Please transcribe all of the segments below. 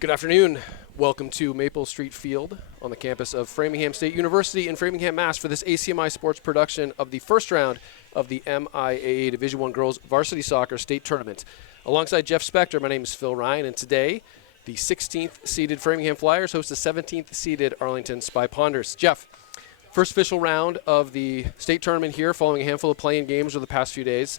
Good afternoon. Welcome to Maple Street Field on the campus of Framingham State University in Framingham, Mass. for this ACMi sports production of the first round of the MIAA Division I Girls Varsity Soccer State Tournament. Alongside Jeff Spector, my name is Phil Ryan, and today the 16th seeded Framingham Flyers host the 17th seeded Arlington Spy Ponders. Jeff, first official round of the state tournament here following a handful of play-in games over the past few days.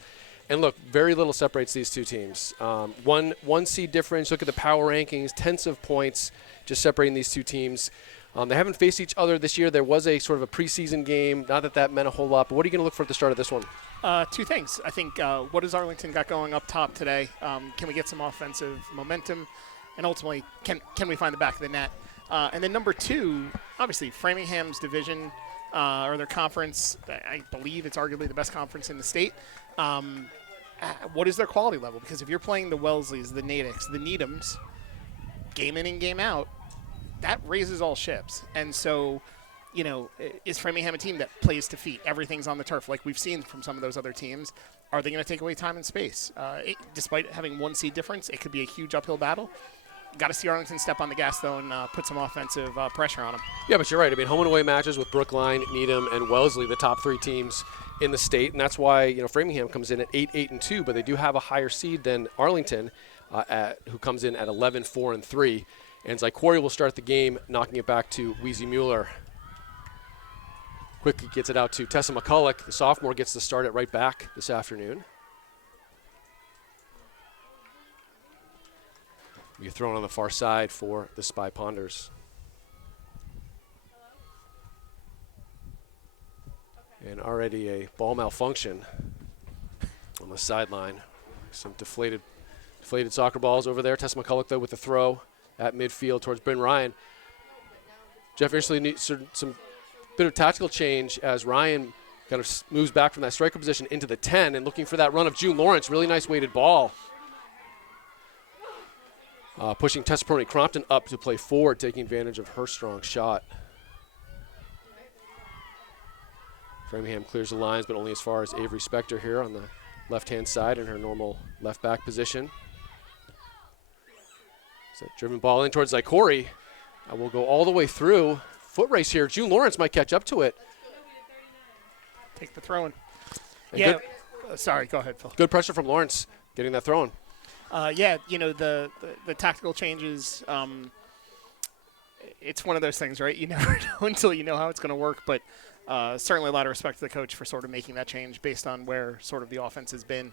And look, very little separates these two teams. One seed difference, look at the power rankings, tenths of points just separating these two teams. They haven't faced each other this year. There was a sort of a preseason game. Not that that meant a whole lot, but what are you going to look for at the start of this one? Two things. I think what has Arlington got going up top today? Can we get some offensive momentum? And ultimately, can we find the back of the net? And then number two, obviously, Framingham's division or their conference, I believe it's arguably the best conference in the state. What is their quality level? Because if you're playing the Welsleys, the Natics, the Needhams, game in and game out, that raises all ships. And so, you know, is Framingham a team that plays to feet? Everything's on the turf, like we've seen from some of those other teams. Are they going to take away time and space? Despite having one seed difference, it could be a huge uphill battle. Got to see Arlington step on the gas, though, and put some offensive pressure on them. Yeah, but you're right. I mean, home and away matches with Brookline, Needham, and Wellesley, the top three teams in the state, and that's why, you know, Framingham comes in at 8-8-2, but they do have a higher seed than Arlington, who comes in at 11-4-3. And Zycori will start the game, knocking it back to Weezy Mueller. Quickly gets it out to Tessa McCulloch. The sophomore gets to start it right back this afternoon. You're thrown on the far side for the Spy Ponders. And already a ball malfunction on the sideline. Some deflated soccer balls over there. Tessa McCulloch, though, with the throw at midfield towards Bryn Ryan. Jeff initially needs some bit of tactical change as Ryan kind of moves back from that striker position into the 10 and looking for that run of June Lawrence. Really nice weighted ball. Pushing Tessa Crompton up to play forward, taking advantage of her strong shot. Framingham clears the lines, but only as far as Avery Spector here on the left-hand side in her normal left-back position. So driven ball in towards Zycori. Will go all the way through. Foot race here. June Lawrence might catch up to it. Take the throw-in. And yeah. Sorry, go ahead, Phil. Good pressure from Lawrence getting that throw-in. Yeah, you know, the tactical changes, it's one of those things, right? You never know until you know how it's going to work, but certainly a lot of respect to the coach for sort of making that change based on where sort of the offense has been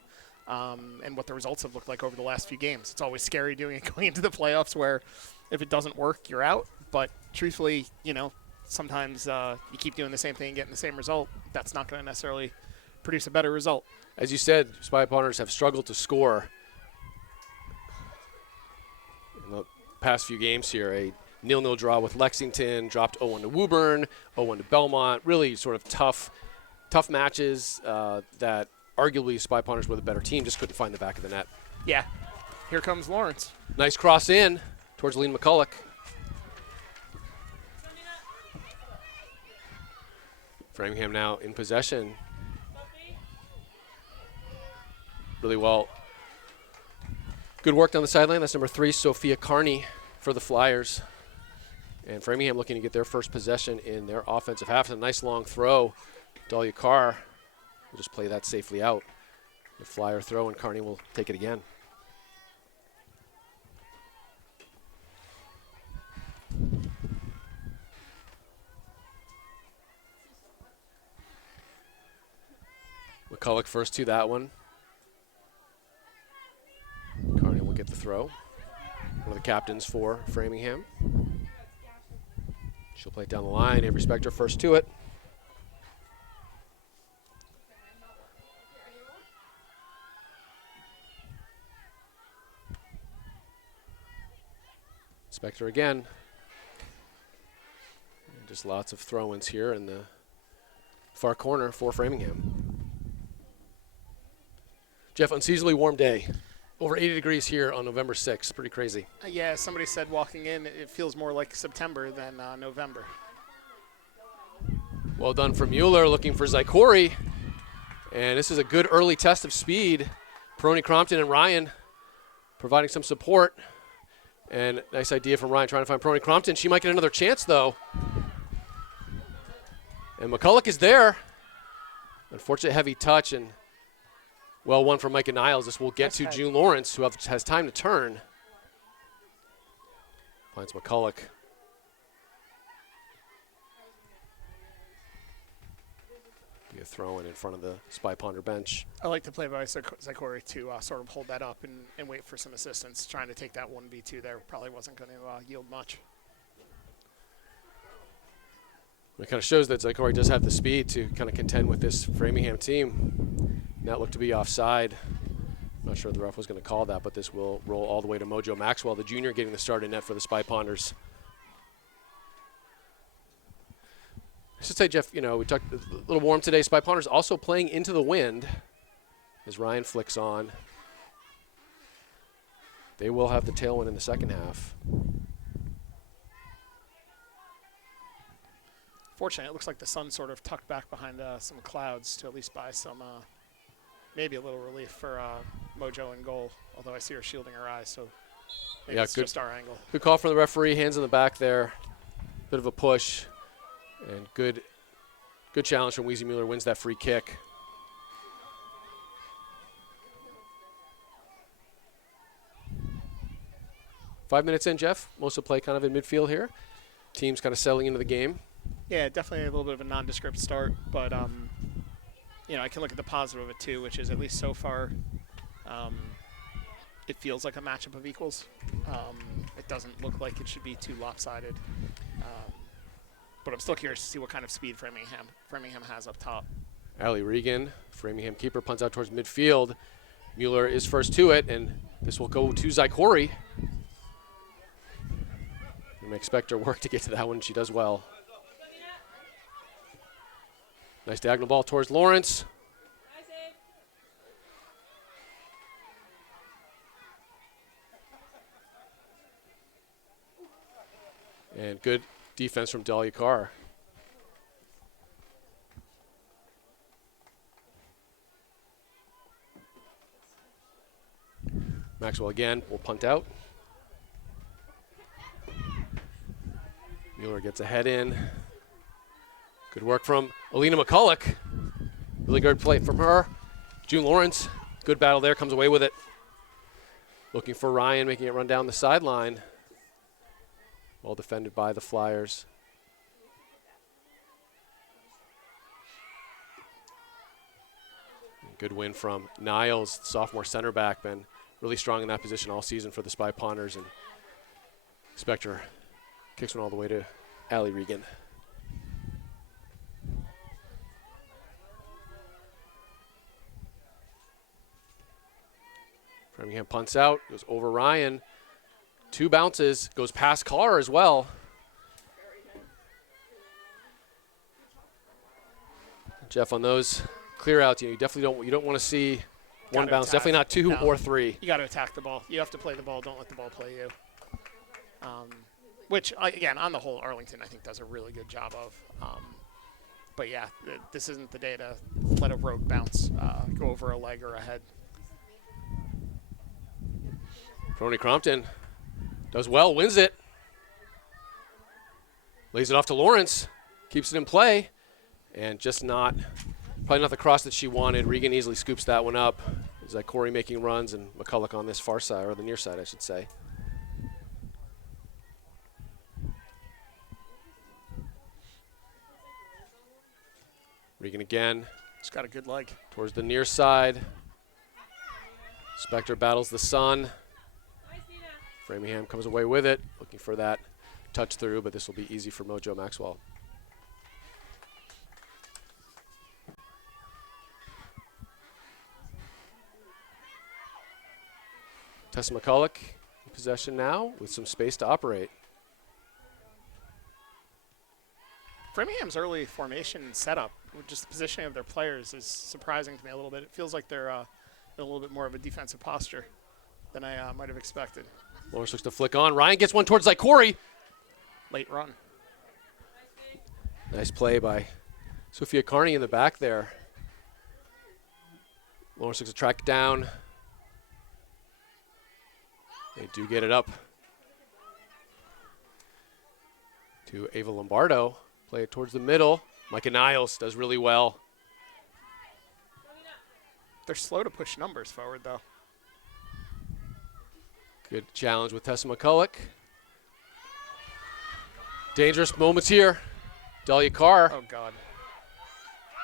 and what the results have looked like over the last few games. It's always scary doing it going into the playoffs where if it doesn't work, you're out. But truthfully, you know, sometimes you keep doing the same thing and getting the same result. That's not going to necessarily produce a better result. As you said, Spy Ponders have struggled to score in the past few games here. A 0-0 draw with Lexington, dropped 0-1 to Woburn, 0-1 to Belmont. Really sort of tough matches that arguably Spy Ponders were the better team, just couldn't find the back of the net. Yeah. Here comes Lawrence. Nice cross in towards Lean McCulloch. Framingham now in possession. Really well. Good work down the sideline. That's number 3, Sophia Carney for the Flyers. And Framingham looking to get their first possession in their offensive half. It's a nice long throw. Dahlia Carr will just play that safely out. The Flyer throw, and Carney will take it again. McCulloch first to that one. Carney will get the throw. One of the captains for Framingham. She'll play it down the line. Avery Spector first to it. Spector again. And just lots of throw-ins here in the far corner for Framingham. Jeff, unseasonably warm day. Over 80 degrees here on November 6th. Pretty crazy. Yeah, somebody said walking in, it feels more like September than November. Well done for Mueller, looking for Zycori. And this is a good early test of speed. Crompton and Ryan providing some support. And nice idea from Ryan trying to find Prony Crompton. She might get another chance, though. And McCulloch is there. Unfortunate heavy touch and well one from Micah Niles. This will get to June Lawrence, who has time to turn. Finds McCulloch. Be a throw in front of the Spy Ponder bench. I like to play by Zykori to sort of hold that up and wait for some assistance. Trying to take that 1v2 there probably wasn't going to yield much. It kind of shows that Zykori does have the speed to kind of contend with this Framingham team. And that looked to be offside. I'm not sure the ref was going to call that, but this will roll all the way to Mojo Maxwell, the junior, getting the start in net for the Spy Ponders. I should say, Jeff, we talked a little warm today. Spy Ponders also playing into the wind as Ryan flicks on. They will have the tailwind in the second half. Fortunately, it looks like the sun sort of tucked back behind some clouds to at least buy some, maybe a little relief for Mojo in goal, although I see her shielding her eyes, so maybe it's just our angle. Good call from the referee, hands in the back there. Bit of a push, and good challenge from Weezy Mueller, wins that free kick. Five minutes in, Jeff. Most of the play kind of in midfield here. Teams kind of settling into the game. Yeah, definitely a little bit of a nondescript start, but I can look at the positive of it too, which is at least so far, it feels like a matchup of equals. It doesn't look like it should be too lopsided, but I'm still curious to see what kind of speed Framingham has up top. Allie Regan, Framingham keeper, punts out towards midfield. Mueller is first to it, and this will go to Zykori. We may expect her work to get to that one. She does well. Nice diagonal ball towards Lawrence. And good defense from Dahlia Carr. Maxwell again will punt out. Mueller gets a head in. Good work from Alina McCulloch. Really good play from her. June Lawrence, good battle there, comes away with it. Looking for Ryan, making it run down the sideline. Well defended by the Flyers. Good win from Niles, sophomore center back, been really strong in that position all season for the Spy Ponders. And Spectre kicks one all the way to Allie Regan. Framingham punts out, goes over Ryan. Two bounces, goes past Carr as well. Jeff, on those clear outs, you definitely don't want to see one bounce. Definitely not two or three. You got to attack the ball. You have to play the ball. Don't let the ball play you. Which, again, on the whole, Arlington, I think, does a really good job of. But, yeah, this isn't the day to let a rogue bounce go over a leg or a head. Prony Crompton does well, wins it. Lays it off to Lawrence. Keeps it in play. And just probably not the cross that she wanted. Regan easily scoops that one up. Zykori making runs and McCulloch on this far side, or the near side, I should say. Regan again. It's got a good leg. Towards the near side. Spectre battles the sun. Framingham comes away with it, looking for that touch through, but this will be easy for Mojo Maxwell. Tessa McCulloch in possession now with some space to operate. Framingham's early formation setup, just the positioning of their players, is surprising to me a little bit. It feels like they're in a little bit more of a defensive posture than I might have expected. Lawrence looks to flick on. Ryan gets one towards Zykori. Late run. Nice play by Sophia Carney in the back there. Lawrence looks to track down. They do get it up To Ava Lombardo. Play it towards the middle. Micah Niles does really well. They're slow to push numbers forward, though. Good challenge with Tessa McCulloch. Dangerous moments here. Dahlia Carr. Oh, God.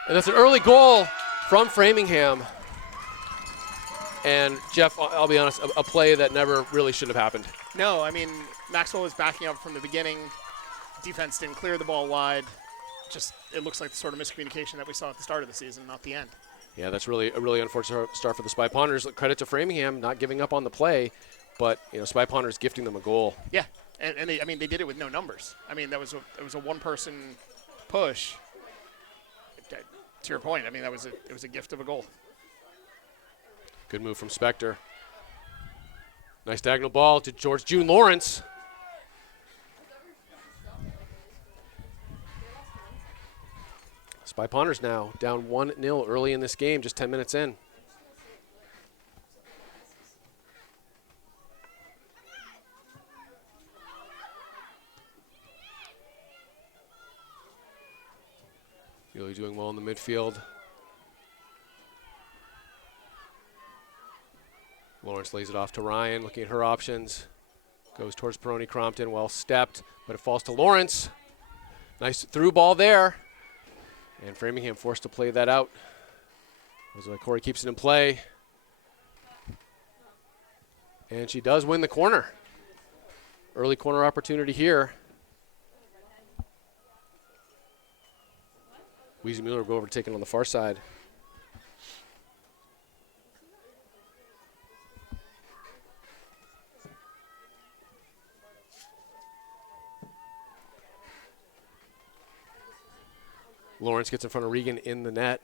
And that's an early goal from Framingham. And, Jeff, I'll be honest, a play that never really should have happened. No, I mean, Maxwell was backing up from the beginning. Defense didn't clear the ball wide. Just, it looks like the sort of miscommunication that we saw at the start of the season, not the end. Yeah, that's really a really unfortunate start for the Spy Ponders. Credit to Framingham not giving up on the play, but Spy Ponders gifting them a goal. Yeah, and they did it with no numbers. I mean, it was a one-person push. To your point, I mean, it was a gift of a goal. Good move from Spector. Nice diagonal ball to George June Lawrence. Spy Ponders now down 1-0 early in this game, just 10 minutes in. Really doing well in the midfield. Lawrence lays it off to Ryan, looking at her options. Goes towards Peroni Crompton, well stepped, but it falls to Lawrence. Nice through ball there. And Framingham forced to play that out. Corey keeps it in play. And she does win the corner. Early corner opportunity here. Weezy Mueller will go over to take it on the far side. Lawrence gets in front of Regan in the net.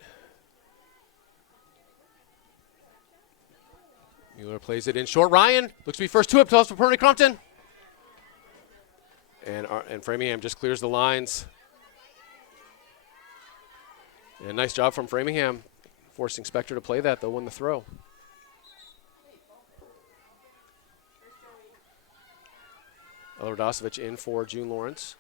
Mueller plays it in short. Ryan looks to be first to it. Toss for Peroni Crompton. And Framingham just clears the lines. And nice job from Framingham, forcing Spector to play that. They'll win the throw. Ella Radosevich in for June Lawrence.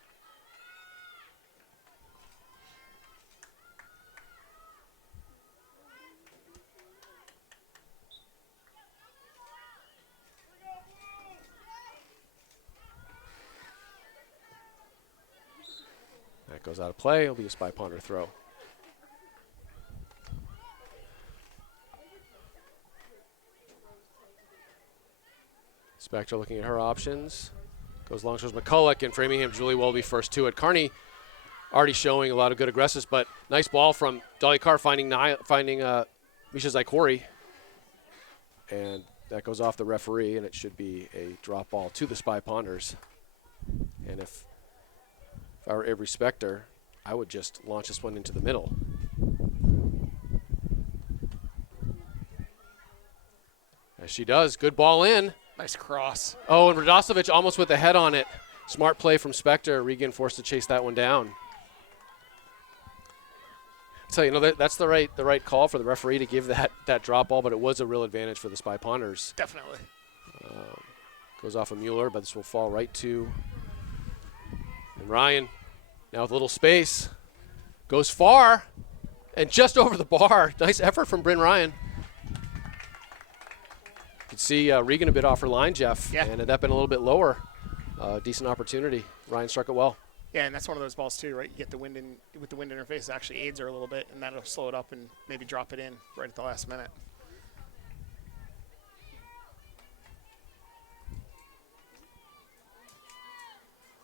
That goes out of play. It'll be a Spy Ponder throw. Spector looking at her options. Goes long towards McCulloch, and Framingham's really well be first to it. Kearney already showing a lot of good aggressives, but nice ball from Dahlia Carr finding Misha Zykori. And that goes off the referee, and it should be a drop ball to the Spy Ponders. And if I were Avery Spector, I would just launch this one into the middle. As she does, good ball in. Nice cross. Oh, and Radosevich almost with the head on it. Smart play from Spector. Regan forced to chase that one down. So that's the right call for the referee to give that drop ball, but it was a real advantage for the Spy Ponders. Definitely. Goes off of Mueller, but this will fall right to and Ryan. Now with a little space, goes far and just over the bar. Nice effort from Bryn Ryan. You could see Regan a bit off her line, Jeff. Yeah. And had that been a little bit lower, decent opportunity. Ryan struck it well. Yeah, and that's one of those balls too, right? You get the wind in with the wind in her face. It actually aids her a little bit, and that'll slow it up and maybe drop it in right at the last minute.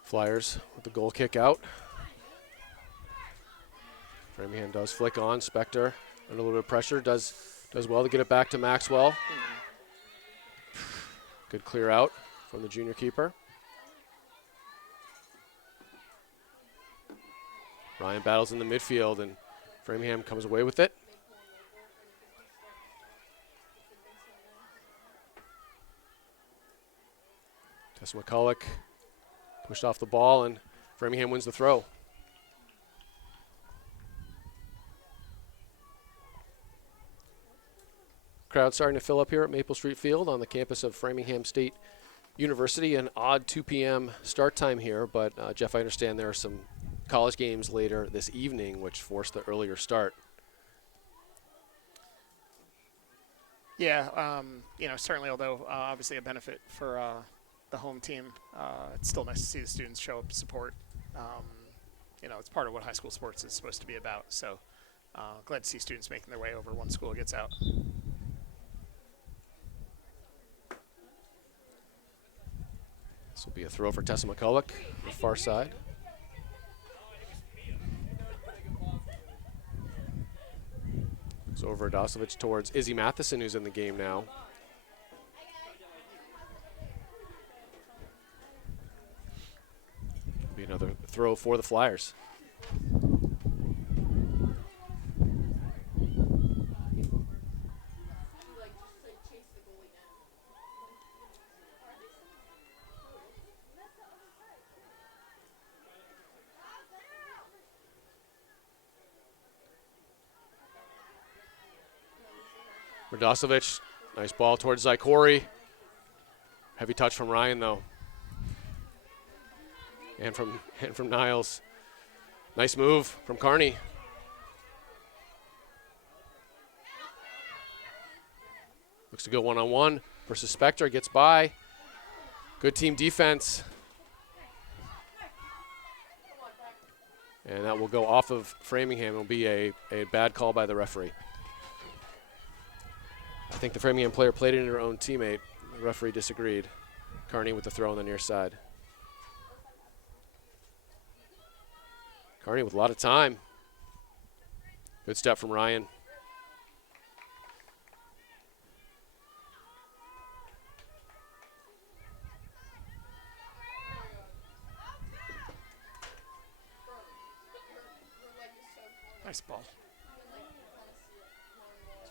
Flyers with the goal kick out. Framingham does flick on. Spector under a little bit of pressure. Does well to get it back to Maxwell. Good clear out from the junior keeper. Ryan battles in the midfield, and Framingham comes away with it. Tessa McCulloch pushed off the ball, and Framingham wins the throw. Crowd starting to fill up here at Maple Street Field on the campus of Framingham State University, an odd 2 p.m. start time here, but Jeff, I understand there are some college games later this evening which forced the earlier start. Yeah, certainly, although obviously a benefit for the home team, it's still nice to see the students show up to support. It's part of what high school sports is supposed to be about. So glad to see students making their way over once school gets out. This will be a throw for Tessa McCulloch, the far side. It's over Adosovich towards Izzy Matheson, who's in the game now. Be another throw for the Flyers. Radosovich, nice ball towards Zykori. Heavy touch from Ryan, though. And from Niles. Nice move from Carney. Looks to go one-on-one versus Spector. Gets by. Good team defense. And that will go off of Framingham. It'll be a bad call by the referee. I think the Framingham player played it in her own teammate. The referee disagreed. Carney with the throw on the near side. Carney with a lot of time. Good step from Ryan. Nice ball.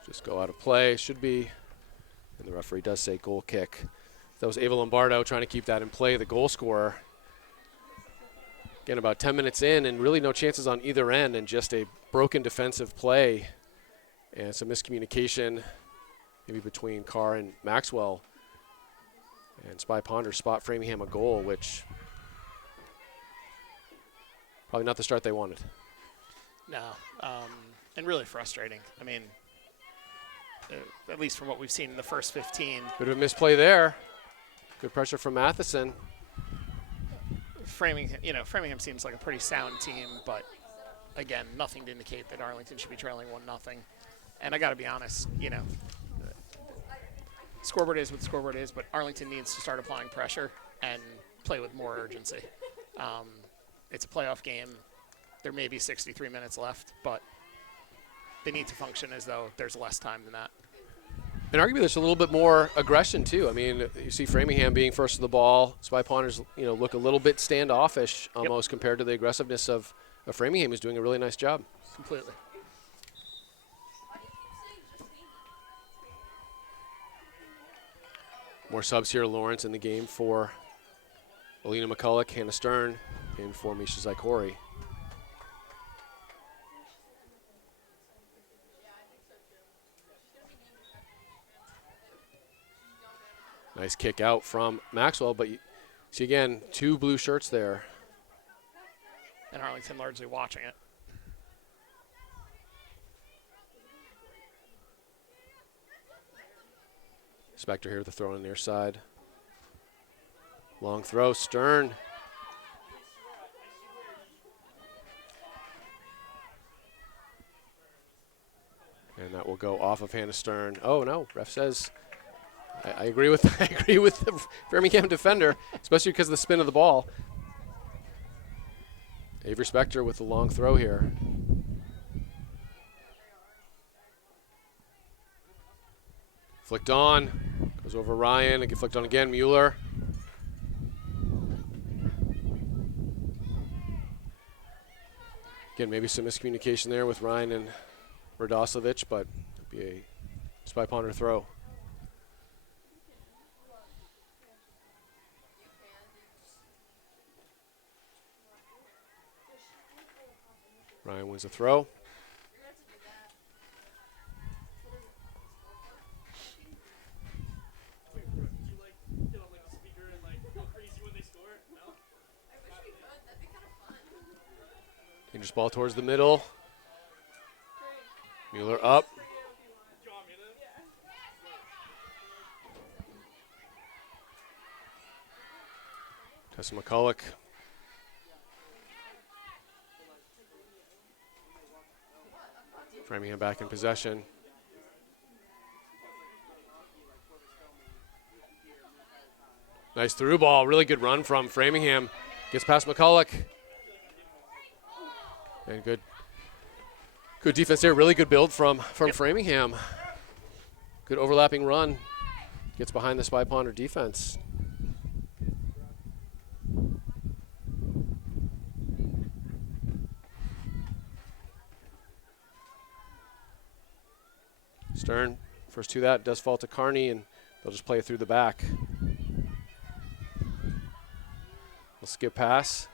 Just go out of play. Should be. And the referee does say goal kick. That was Ava Lombardo trying to keep that in play, the goal scorer. Again, about 10 minutes in and really no chances on either end and just a broken defensive play and some miscommunication maybe between Carr and Maxwell. And Spy Ponder spot Framingham a goal, which probably not the start they wanted. No, and really frustrating. I mean, at least from what we've seen in the first 15. Bit of a misplay there. Good pressure from Matheson. Framingham seems like a pretty sound team, but again, nothing to indicate that Arlington should be trailing 1-0. And I got to be honest, scoreboard is what the scoreboard is, but Arlington needs to start applying pressure and play with more urgency. It's a playoff game. There may be 63 minutes left, but they need to function as though there's less time than that. And arguably there's a little bit more aggression too. I mean, you see Framingham being first to the ball. Spy Ponders, look a little bit standoffish almost compared to the aggressiveness of Framingham, who's doing a really nice job. Completely. More subs here. Lawrence in the game for Alina McCulloch, Hannah Stern in for Misha Zykori. Nice kick out from Maxwell, but you see again, 2 blue shirts there. And Arlington largely watching it. Spector here with the throw on the near side. Long throw, Stern. And that will go off of Hannah Stern. Oh no, ref says I agree with the Framingham defender, especially because of the spin of the ball. Avery Spector with the long throw here. Flicked on, goes over Ryan, and get flicked on again, Mueller. Again, maybe some miscommunication there with Ryan and Radosovich, but it'll be a Spy Ponder throw. Ryan wins the throw. Dangerous ball towards the middle. Mueller up. Tessa McCulloch. Framingham back in possession. Nice through ball. Really good run from Framingham. Gets past McCulloch. And good defense there. Really good build from Framingham. Good overlapping run. Gets behind the Spy Ponder defense. Stern, first to that, does fall to Carney, and they'll just play it through the back. We'll skip pass.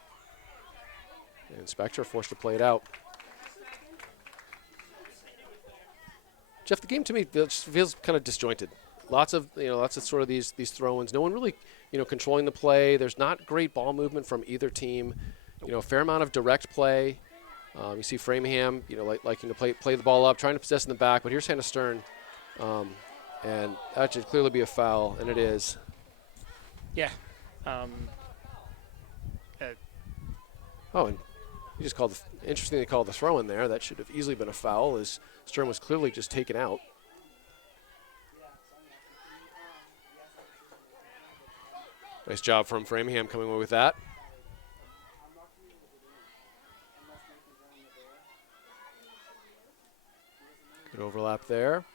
And Spectre forced to play it out. Jeff, the game to me feels kind of disjointed. Lots of sort of these throw-ins. No one really, controlling the play. There's not great ball movement from either team. A fair amount of direct play. You see Framingham, liking to play the ball up, trying to possess in the back. But here's Hannah Stern, and that should clearly be a foul, and it is. Yeah. Oh, and he just called. Interesting, they called the throw in there. That should have easily been a foul, as Stern was clearly just taken out. Nice job from Framingham coming away with that. Good overlap there.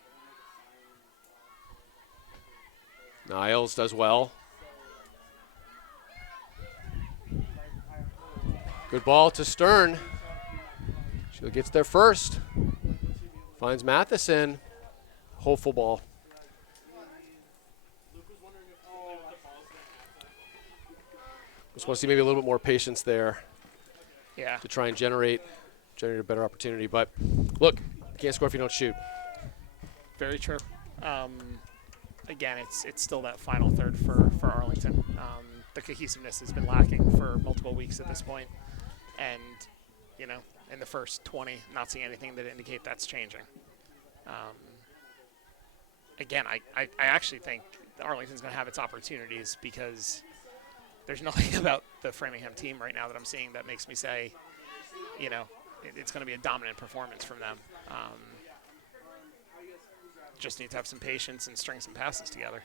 Niles does well. Good ball to Stern. She gets there first. Finds Matheson. Hopeful ball. Just want to see maybe a little bit more patience there. Yeah. To try and generate a better opportunity. But look, you can't score if you don't shoot. Very true. Again, it's still that final third for Arlington. The cohesiveness has been lacking for multiple weeks at this point. And, in the first 20, not seeing anything that indicate that's changing. Again, I actually think Arlington's going to have its opportunities, because there's nothing about the Framingham team right now that I'm seeing that makes me say, it's going to be a dominant performance from them. Just need to have some patience and string some passes together.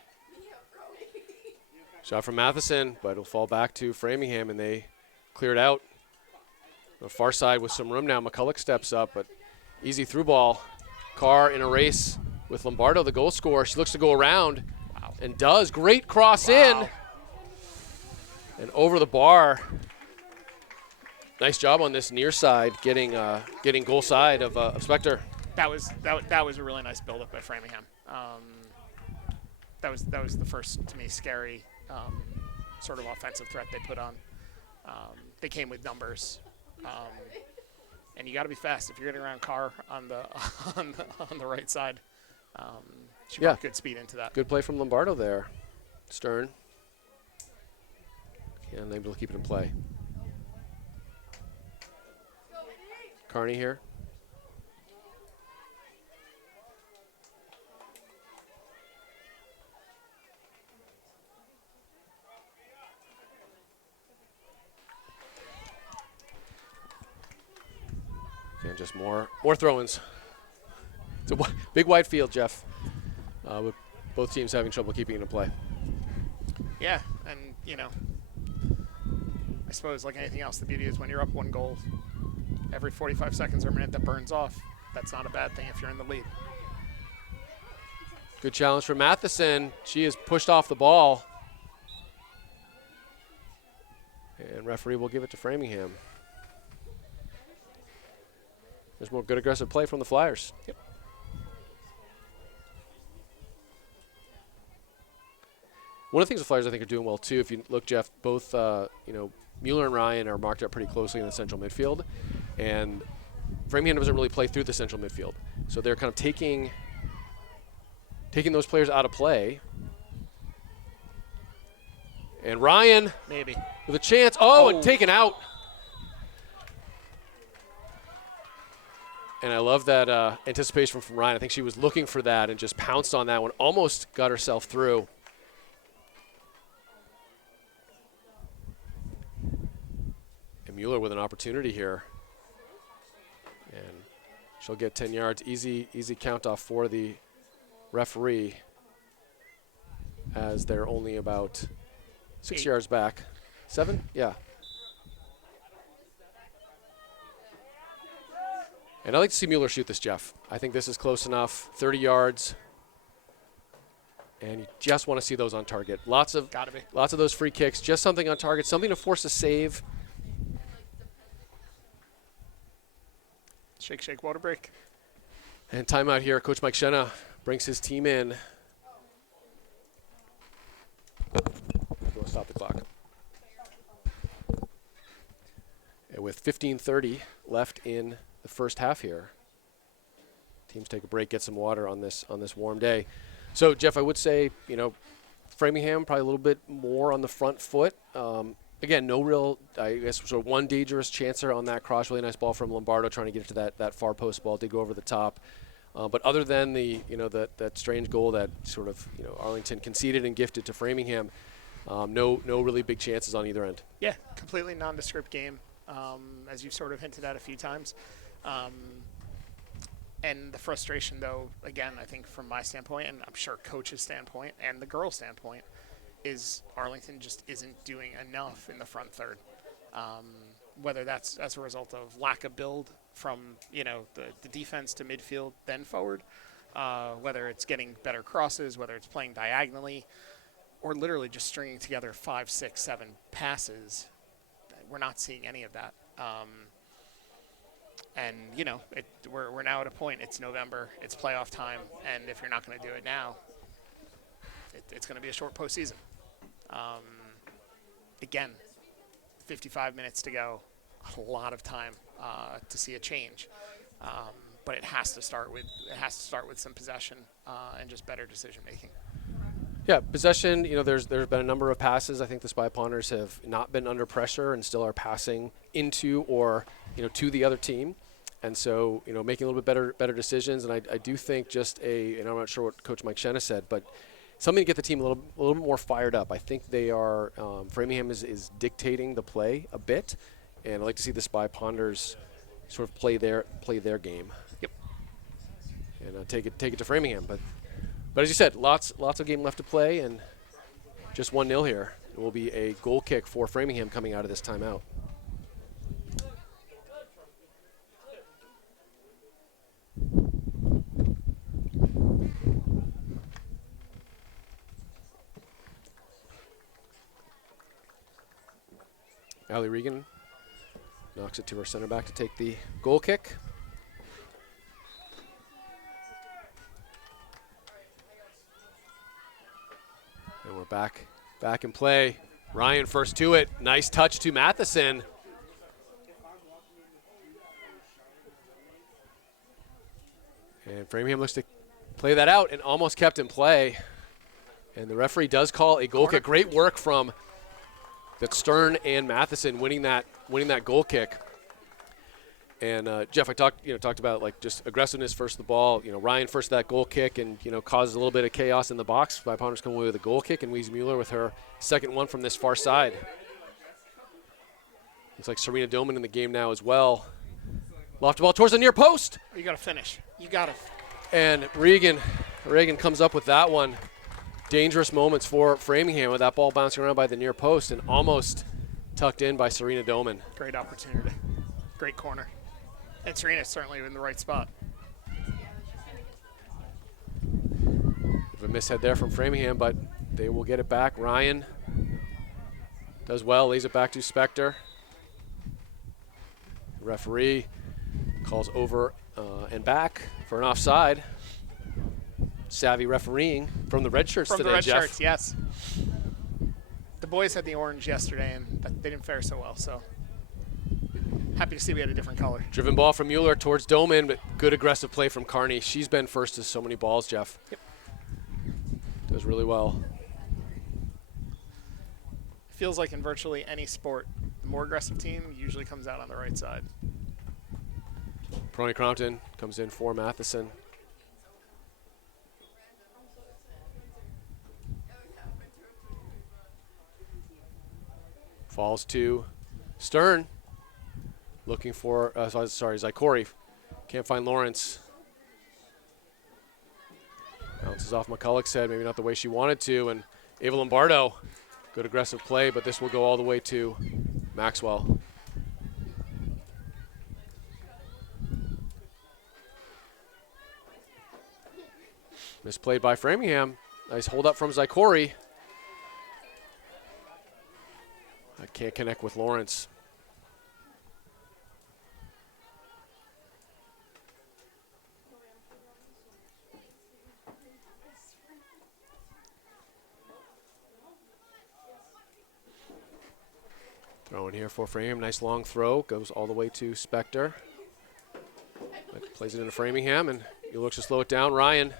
Shot from Matheson, but it'll fall back to Framingham, and they clear it out. The far side with some room now. McCulloch steps up, but easy through ball. Carr in a race with Lombardo, the goal scorer. She looks to go around and does. Great cross in. And over the bar. Nice job on this near side, getting goal side of Spectre. That was a really nice build-up by Framingham. That was the first, to me, scary sort of offensive threat they put on. They came with numbers, and you got to be fast if you're getting around Carr on the right side. She brought good speed into that. Good play from Lombardo there. Stern. And able to keep it in play. Carney here. And just more throw-ins. It's a big wide field, Jeff. With both teams having trouble keeping it in play. Yeah, and I suppose like anything else, the beauty is when you're up 1 goal, every 45 seconds or a minute that burns off, that's not a bad thing if you're in the lead. Good challenge from Matheson. She is pushed off the ball. And referee will give it to Framingham. There's more good aggressive play from the Flyers. Yep. One of the things the Flyers I think are doing well too, if you look, Jeff, both Mueller and Ryan are marked up pretty closely in the central midfield, and Framingham doesn't really play through the central midfield, so they're kind of taking those players out of play. And Ryan maybe with a chance. Oh, and taken out. And I love that anticipation from Ryan. I think she was looking for that and just pounced on that one. Almost got herself through. And Mueller with an opportunity here. And she'll get 10 yards. Easy count off for the referee as they're only about 6 yards back. 7? Yeah. And I'd like to see Mueller shoot this, Jeff. I think this is close enough. 30 yards. And you just want to see those on target. Lots of those free kicks. Just something on target. Something to force a save. Shake, shake, water break. And timeout here. Coach Mike Shenna brings his team in. We'll stop the clock. And with 15:30 left in the first half here, teams take a break, get some water on this warm day. So, Jeff, I would say, Framingham probably a little bit more on the front foot. Again, no real, I guess, sort of one dangerous chancer on that cross. Really nice ball from Lombardo trying to get it to that far post ball. Did go over the top. But other than that strange goal that sort of, Arlington conceded and gifted to Framingham, no really big chances on either end. Yeah, completely nondescript game, as you've sort of hinted at a few times. And the frustration, though, again, I think from my standpoint, and I'm sure coach's standpoint and the girls' standpoint, is Arlington just isn't doing enough in the front third. Whether that's as a result of lack of build from, the defense to midfield, then forward, whether it's getting better crosses, whether it's playing diagonally, or literally just stringing together 5, 6, 7 passes. We're not seeing any of that. And, we're now at a point, it's November, it's playoff time, and if you're not going to do it now, it's going to be a short postseason. Again, 55 minutes to go, a lot of time to see a change. But it has to start with some possession and just better decision making. Yeah, possession, there's been a number of passes. I think the Spy Ponders have not been under pressure and still are passing into or, to the other team. And so, making a little bit better decisions. And I do think and I'm not sure what Coach Mike Shenna said, but something to get the team a little more fired up. I think they are, Framingham is dictating the play a bit. And I'd like to see the Spy Ponders sort of play their game. Yep. And take it to Framingham. But as you said, lots of game left to play, and just 1-0 here. It will be a goal kick for Framingham coming out of this timeout. Allie Regan knocks it to her center back to take the goal kick. And we're back in play. Ryan first to it. Nice touch to Matheson. And Framingham looks to play that out and almost kept in play. And the referee does call a goal kick. Great work from Stern and Matheson winning that goal kick. And Jeff, I talked about just aggressiveness first the ball. Ryan first that goal kick and causes a little bit of chaos in the box. Spy Ponders come away with a goal kick, and Weeze Mueller with her second one from this far side. Looks like Serena Doman in the game now as well. Lofted ball towards the near post. You got to finish. You got to. And Reagan comes up with that one. Dangerous moments for Framingham with that ball bouncing around by the near post and almost tucked in by Serena Doman. Great opportunity. Great corner. And Serena's certainly in the right spot. A mishead there from Framingham, but they will get it back. Ryan does well, lays it back to Spector. Referee calls over and back for an offside. Savvy refereeing from the red shirts today, From the red Jeff. shirts, yes. The boys had the orange yesterday, and they didn't fare so well, so happy to see we had a different color. Driven ball from Mueller towards Doman, but good aggressive play from Carney. She's been first to so many balls, Jeff. Yep. Does really well. Feels like in virtually any sport, the more aggressive team usually comes out on the right side. Prony Crompton comes in for Matheson. Falls to Stern. Looking for, Zykori. Can't find Lawrence. Bounces off McCulloch's head, maybe not the way she wanted to, and Ava Lombardo, good aggressive play, but this will go all the way to Maxwell. Misplayed by Framingham. Nice hold up from Zykori. I can't connect with Lawrence. Throwing here for Framingham. Nice long throw. Goes all the way to Spector. Plays it into Framingham, and he looks to slow it down. Ryan.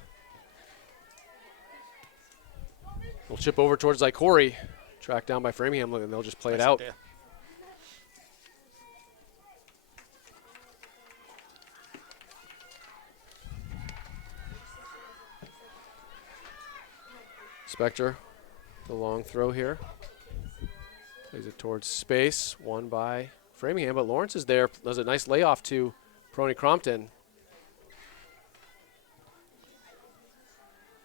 Will chip over towards Zykori. Tracked down by Framingham, and they'll just play it out. Idea. Spector, the long throw here. Plays it towards space, won by Framingham, but Lawrence is there. Does a nice layoff to Prony Crompton.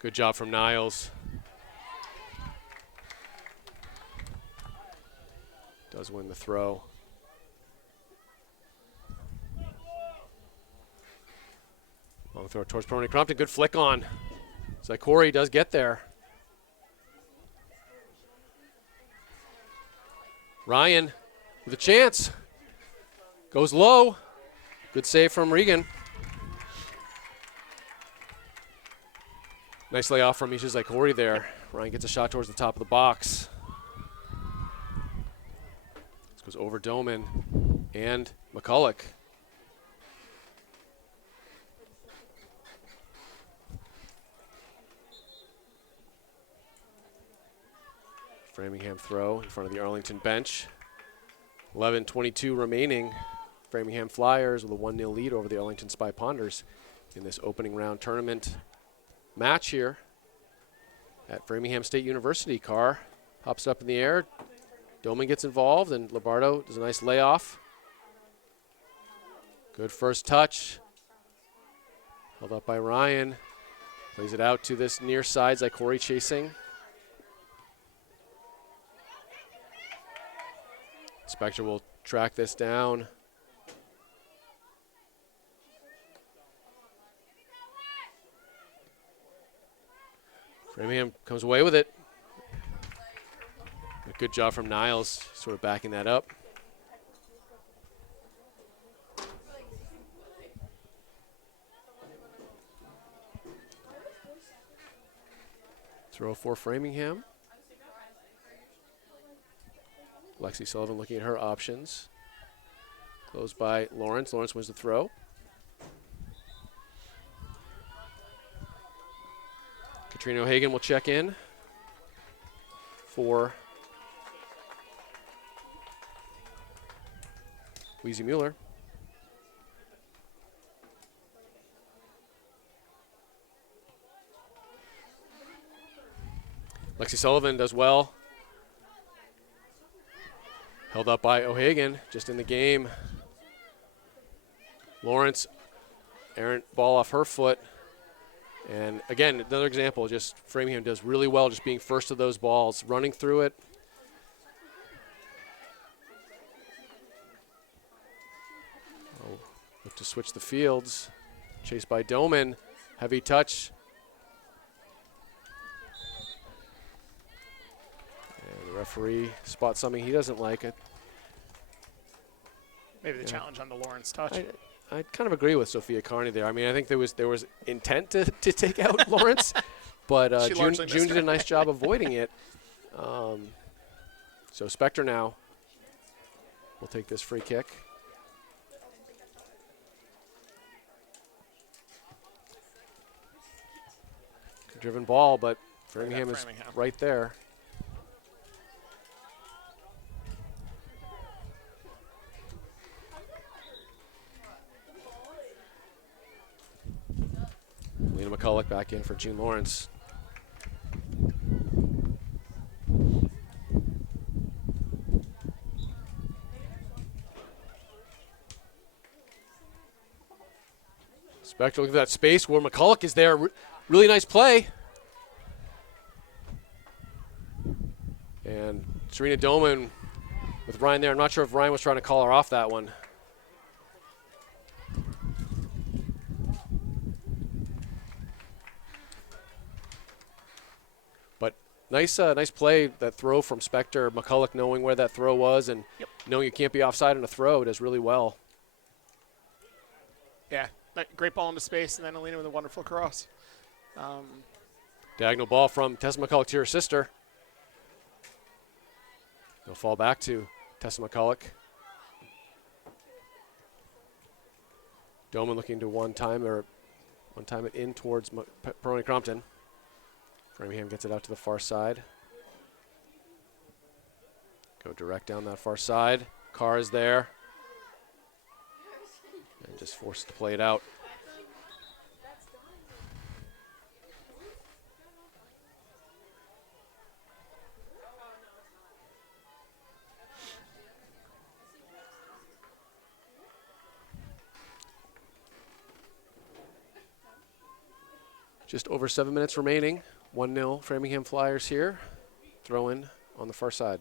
Good job from Niles. Does win the throw. Long throw towards Prony Crompton. Good flick on. Zykori does get there. Ryan with a chance. Goes low. Good save from Regan. Nice layoff from Misha Zykori there. Ryan gets a shot towards the top of the box. This goes over Doman and McCulloch. Framingham throw in front of the Arlington bench. 11:22 remaining. Framingham Flyers with a 1-0 lead over the Arlington Spy Ponders in this opening round tournament match here at Framingham State University. Carr pops up in the air. Doman gets involved, and Lombardo does a nice layoff. Good first touch. Held up by Ryan. Plays it out to this near side. Zykori chasing. Spector will track this down. Framingham comes away with it. A good job from Niles, sort of backing that up. Throw for Framingham. Lexi Sullivan looking at her options. Closed by Lawrence. Lawrence wins the throw. Katrina O'Hagan will check in for Wheezy Mueller. Lexi Sullivan does well. Held up by O'Hagan, just in the game. Lawrence, errant ball off her foot. And again, another example, just Framingham does really well just being first to those balls, running through it. Oh, look to switch the fields. Chased by Doman, heavy touch. And the referee spots something he doesn't like. Maybe the challenge on the Lawrence touch. I kind of agree with Sophia Carney there. I mean, I think there was intent to take out Lawrence, but June did a nice job avoiding it. So Spector now will take this free kick. Driven ball, but Framingham is right there. Selena McCulloch back in for June Lawrence. Spector, look at that space where McCulloch is there. Really nice play. And Serena Doman with Ryan there. I'm not sure if Ryan was trying to call her off that one. But nice play, that throw from Spector. McCulloch knowing where that throw was and knowing you can't be offside on a throw does really well. Yeah, great ball into space, and then Alina with a wonderful cross. Diagonal ball from Tessa McCulloch to her sister. They'll fall back to Tessa McCulloch. Doman looking to one-time it in towards Peroni Crompton. Framingham gets it out to the far side. Go direct down that far side. Carr is there. And just forced to play it out. Just over 7 minutes remaining. 1-0 Framingham Flyers here. Throw in on the far side.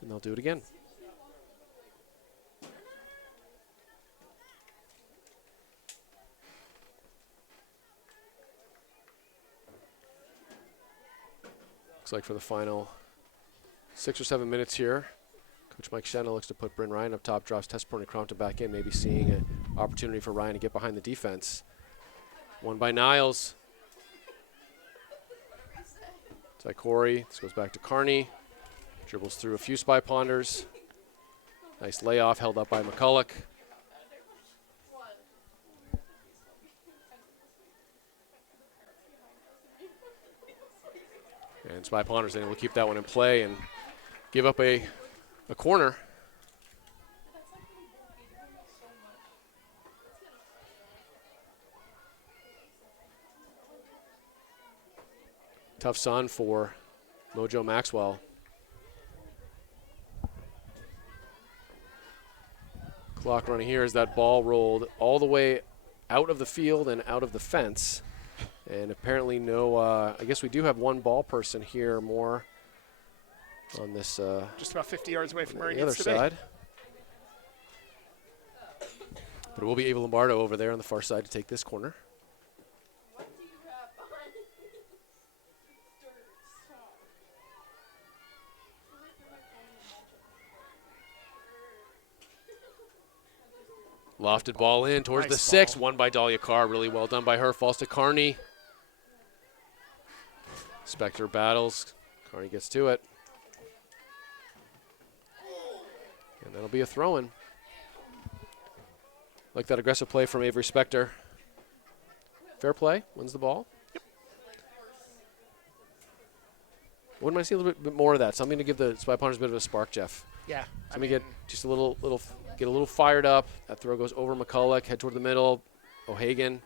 And they'll do it again. Looks like for the final 6 or 7 minutes here, Coach Mike Shenna looks to put Bryn Ryan up top, drops Tess Crompton back in, maybe seeing an opportunity for Ryan to get behind the defense. Won by Niles. Corey. This goes back to Carney. Dribbles through a few Spy Ponders. Nice layoff held up by McCulloch. And Spy Ponders able to keep that one in play and give up a corner. Tough sun for Mojo Maxwell. Clock running here as that ball rolled all the way out of the field and out of the fence. And apparently no, I guess we do have one ball person here more on this. Just about 50 yards away from where he the other needs to be. side. But it will be Ava Lombardo over there on the far side to take this corner. Lofted ball in towards the 6, won by Dahlia Carr. Really well done by her. Falls to Carney. Spector battles. Carney gets to it. And that'll be a throw-in. Like that aggressive play from Avery Spector. Fair play, wins the ball. Yep. Wouldn't mind seeing a little bit more of that. Something to give the Spy Ponders a bit of a spark, Jeff. Yeah. Something get just a little get a little fired up. That throw goes over McCulloch, head toward the middle. O'Hagan.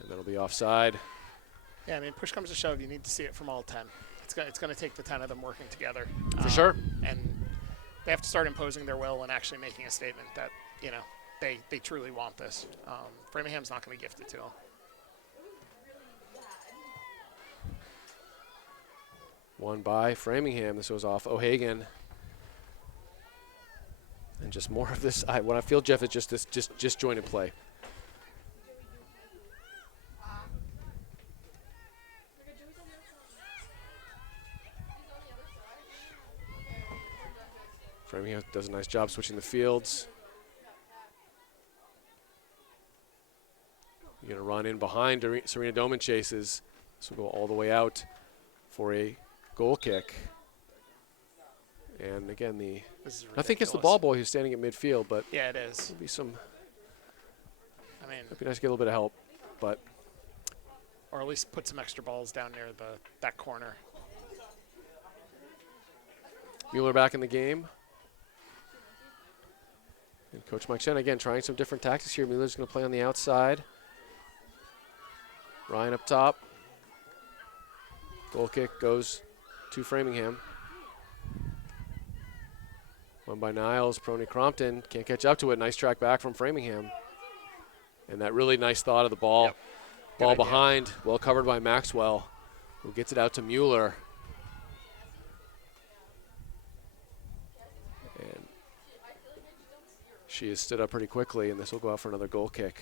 And that'll be offside. Yeah, I mean, push comes to shove, you need to see it from all 10. It's going to take the 10 of them working together. For sure. And they have to start imposing their will and actually making a statement that, you know, they truly want this. Framingham's not going to be gifted to them. Won by Framingham. This goes off O'Hagan. And just more of this. What I feel, Jeff, is just this disjointed play. Framingham does a nice job switching the fields. You're going to run in behind. Serena Doman chases. This will go all the way out for a goal kick. And again, I think it's the ball boy who's standing at midfield, but yeah, it is. There'll be some. I mean, It'd be nice to get a little bit of help, but or at least put some extra balls down near that corner. Mueller back in the game. And Coach Mike Shen, again, trying some different tactics here. Mueller's going to play on the outside. Ryan up top. Goal kick goes to Framingham. Won by Niles. Prony Crompton can't catch up to it. Nice track back from Framingham. And that really nice thought of the ball. Yep. Ball behind, well covered by Maxwell, who gets it out to Mueller. And she has stood up pretty quickly, and this will go out for another goal kick.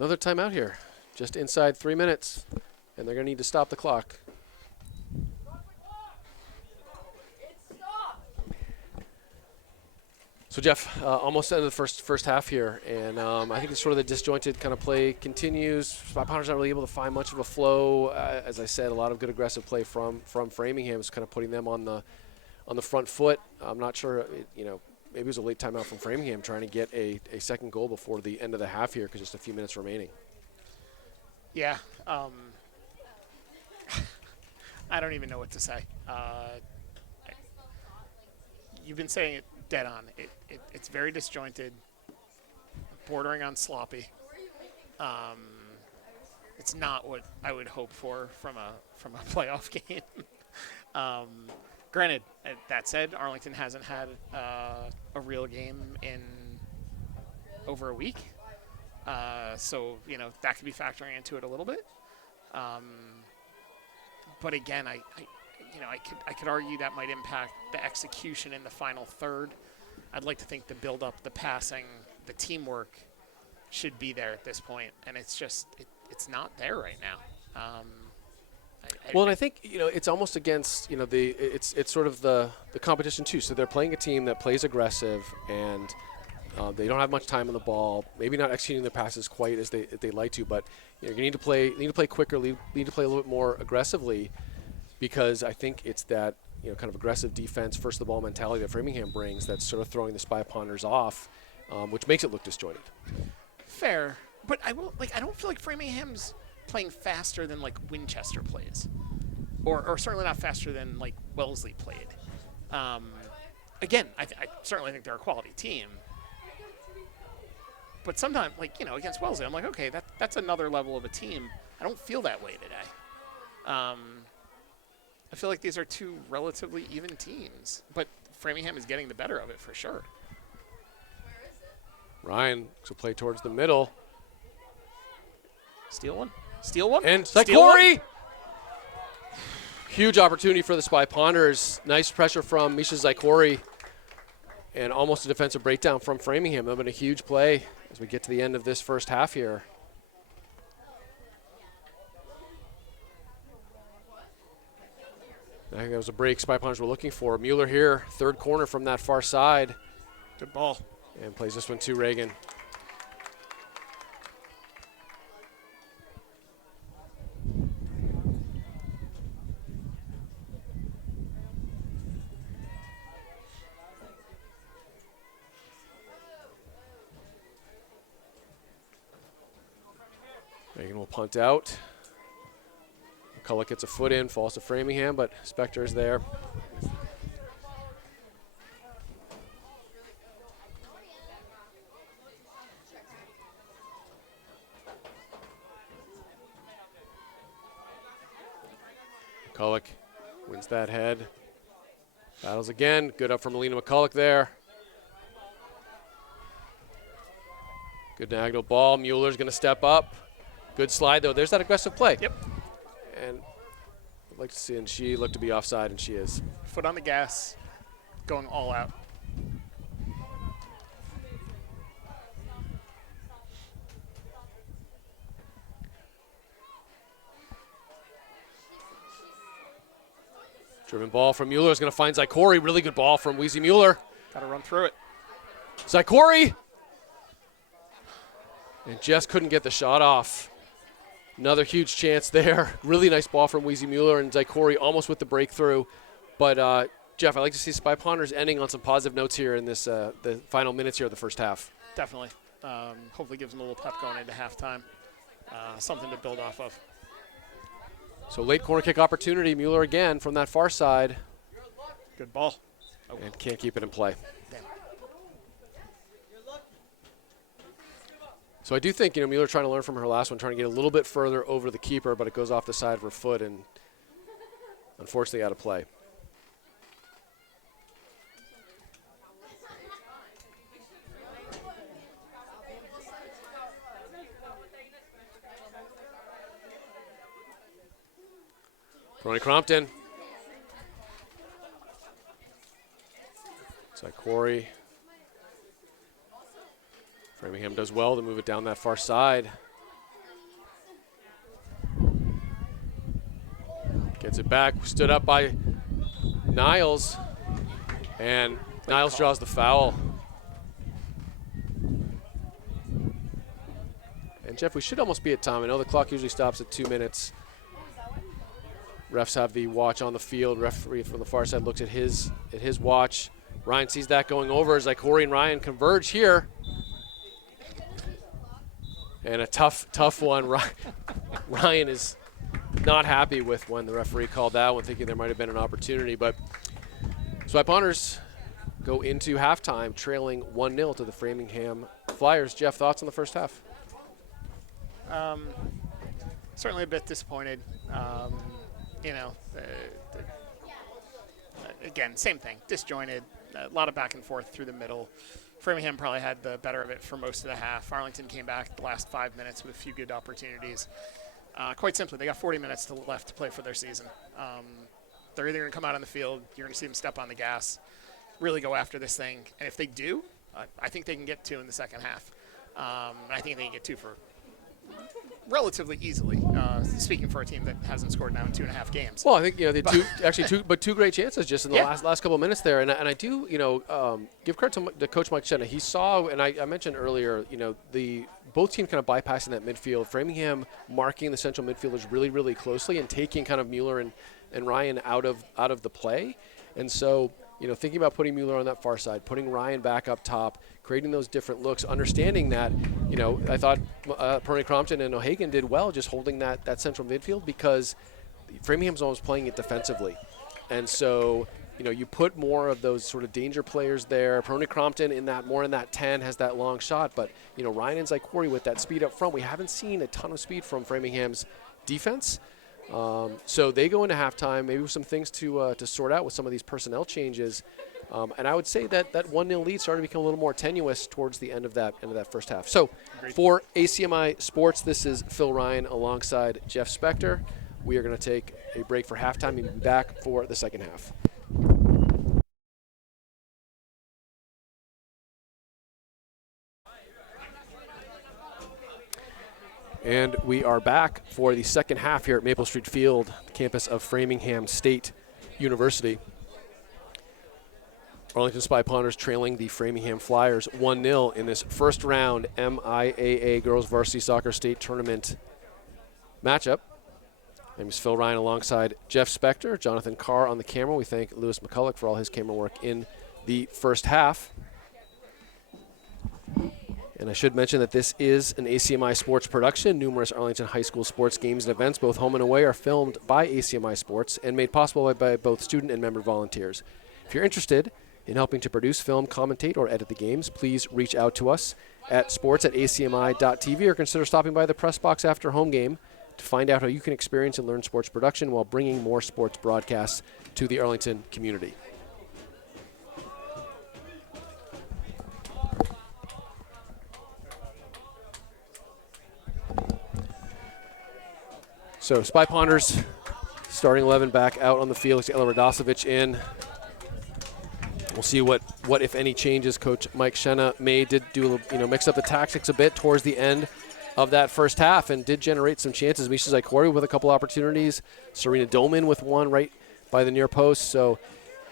Another timeout here, just inside 3 minutes, and they're going to need to stop the clock. So Jeff, almost end of the first half here, and I think it's sort of the disjointed kind of play continues. Spy Pounders not really able to find much of a flow. As I said, a lot of good aggressive play from Framingham is kind of putting them on the front foot. I'm not sure, maybe it was a late timeout from Framingham trying to get a second goal before the end of the half here because just a few minutes remaining. Yeah, I don't even know what to say. You've been saying it dead on. It's very disjointed, bordering on sloppy. It's not what I would hope for from a playoff game. Granted, that said, Arlington hasn't had a real game in over a week, so that could be factoring into it a little bit. But again, I could argue that might impact the execution in the final third. I'd like to think the build-up, the passing, the teamwork should be there at this point, and it's just it's not there right now. And I think it's almost against it's sort of the competition too. So they're playing a team that plays aggressive, and they don't have much time on the ball. Maybe not executing their passes quite as they like to, but you need to play quicker, need to play a little bit more aggressively, because I think it's that kind of aggressive defense, first of the ball mentality that Framingham brings that's sort of throwing the Spy Ponders off, which makes it look disjointed. Fair, but I don't feel like Framingham's playing faster than Winchester plays, or certainly not faster than Wellesley played. Again, I certainly think they're a quality team, but sometimes against Wellesley, I'm like, okay, that's another level of a team. I don't feel that way today. I feel like these are two relatively even teams, but Framingham is getting the better of it for sure. Ryan will play towards the middle. Steal one. And Zykori! Huge opportunity for the Spy Ponders. Nice pressure from Misha Zykori. And almost a defensive breakdown from Framingham. That would have been a huge play as we get to the end of this first half here. I think that was a break Spy Ponders were looking for. Mueller here, third corner from that far side. Good ball. And plays this one to Reagan. Reagan will punt out. McCulloch gets a foot in, falls to Framingham, but Spector is there. McCulloch wins that head. Battles again. Good up from Melina McCulloch there. Good diagonal ball. Mueller's going to step up. Good slide, though. There's that aggressive play. Yep. And I'd like to see, and she looked to be offside, and she is. Foot on the gas, going all out. Driven ball from Mueller is going to find Zykori. Really good ball from Weezy Mueller. Got to run through it. Zykori! And just couldn't get the shot off. Another huge chance there. Really nice ball from Weezy Mueller, and Zykori almost with the breakthrough. But Jeff, I like to see Spy Ponders ending on some positive notes here in this the final minutes here of the first half. Definitely. Hopefully gives them a little pep going into halftime. Something to build off of. So late corner kick opportunity. Mueller again from that far side. Good ball. Oh. And can't keep it in play. Damn. So I do think, Mueller trying to learn from her last one, trying to get a little bit further over the keeper, but it goes off the side of her foot and unfortunately out of play. Tony Crompton. Inside Corey. Framingham does well to move it down that far side. Gets it back. Stood up by Niles. And Niles draws the foul. And Jeff, we should almost be at time. I know the clock usually stops at 2 minutes. Refs have the watch on the field. Referee from the far side looks at his watch. Ryan sees that going over as Corey and Ryan converge here. And a tough one. Ryan is not happy with when the referee called that one, thinking there might have been an opportunity. But Spy Ponders go into halftime trailing 1-0 to the Framingham Flyers. Jeff, thoughts on the first half? Certainly a bit disappointed. Again, same thing, disjointed, a lot of back and forth through the middle. Framingham probably had the better of it for most of the half. Arlington came back the last 5 minutes with a few good opportunities. Quite simply, they got 40 minutes left to play for their season. They're either going to come out on the field, you're going to see them step on the gas, really go after this thing. And if they do, I think they can get 2 in the second half. I think they can get 2 for relatively easily, speaking for a team that hasn't scored now in 2.5 games. Well, I think they had two great chances just in the last couple of minutes there, and I do give credit to Coach Mike Shenna. He saw, and I mentioned earlier, the both teams kind of bypassing that midfield. Framingham marking the central midfielders really, really closely and taking kind of Mueller and Ryan out of the play, and so. Thinking about putting Mueller on that far side, putting Ryan back up top, creating those different looks, understanding that, I thought Perny Crompton and O'Hagan did well just holding that central midfield because Framingham's almost playing it defensively. And so, you put more of those sort of danger players there. Perny Crompton more in that 10 has that long shot, but, Ryan and Zykori with that speed up front, we haven't seen a ton of speed from Framingham's defense. So they go into halftime, maybe with some things to sort out with some of these personnel changes. And I would say that 1-0 lead started to become a little more tenuous towards the end of that first half. So for ACMi Sports, this is Phil Ryan alongside Jeff Spector. We are going to take a break for halftime and be back for the second half. And we are back for the second half here at Maple Street Field, campus of Framingham State University. Arlington Spy Ponders trailing the Framingham Flyers 1-0 in this first round MIAA Girls Varsity Soccer State Tournament matchup. My name is Phil Ryan alongside Jeff Spector, Jonathan Carr on the camera. We thank Lewis McCulloch for all his camera work in the first half. And I should mention that this is an ACMi Sports production. Numerous Arlington High School sports games and events, both home and away, are filmed by ACMi Sports and made possible by both student and member volunteers. If you're interested in helping to produce, film, commentate, or edit the games, please reach out to us at sports@acmi.tv or consider stopping by the press box after home game to find out how you can experience and learn sports production while bringing more sports broadcasts to the Arlington community. So Spy Ponders, starting 11 back out on the field. Let's get Ella Radosovic in. We'll see what if any changes Coach Mike Shenna made. Did do mix up the tactics a bit towards the end of that first half and did generate some chances. Misha Zykori with a couple opportunities. Serena Dolman with one right by the near post. So,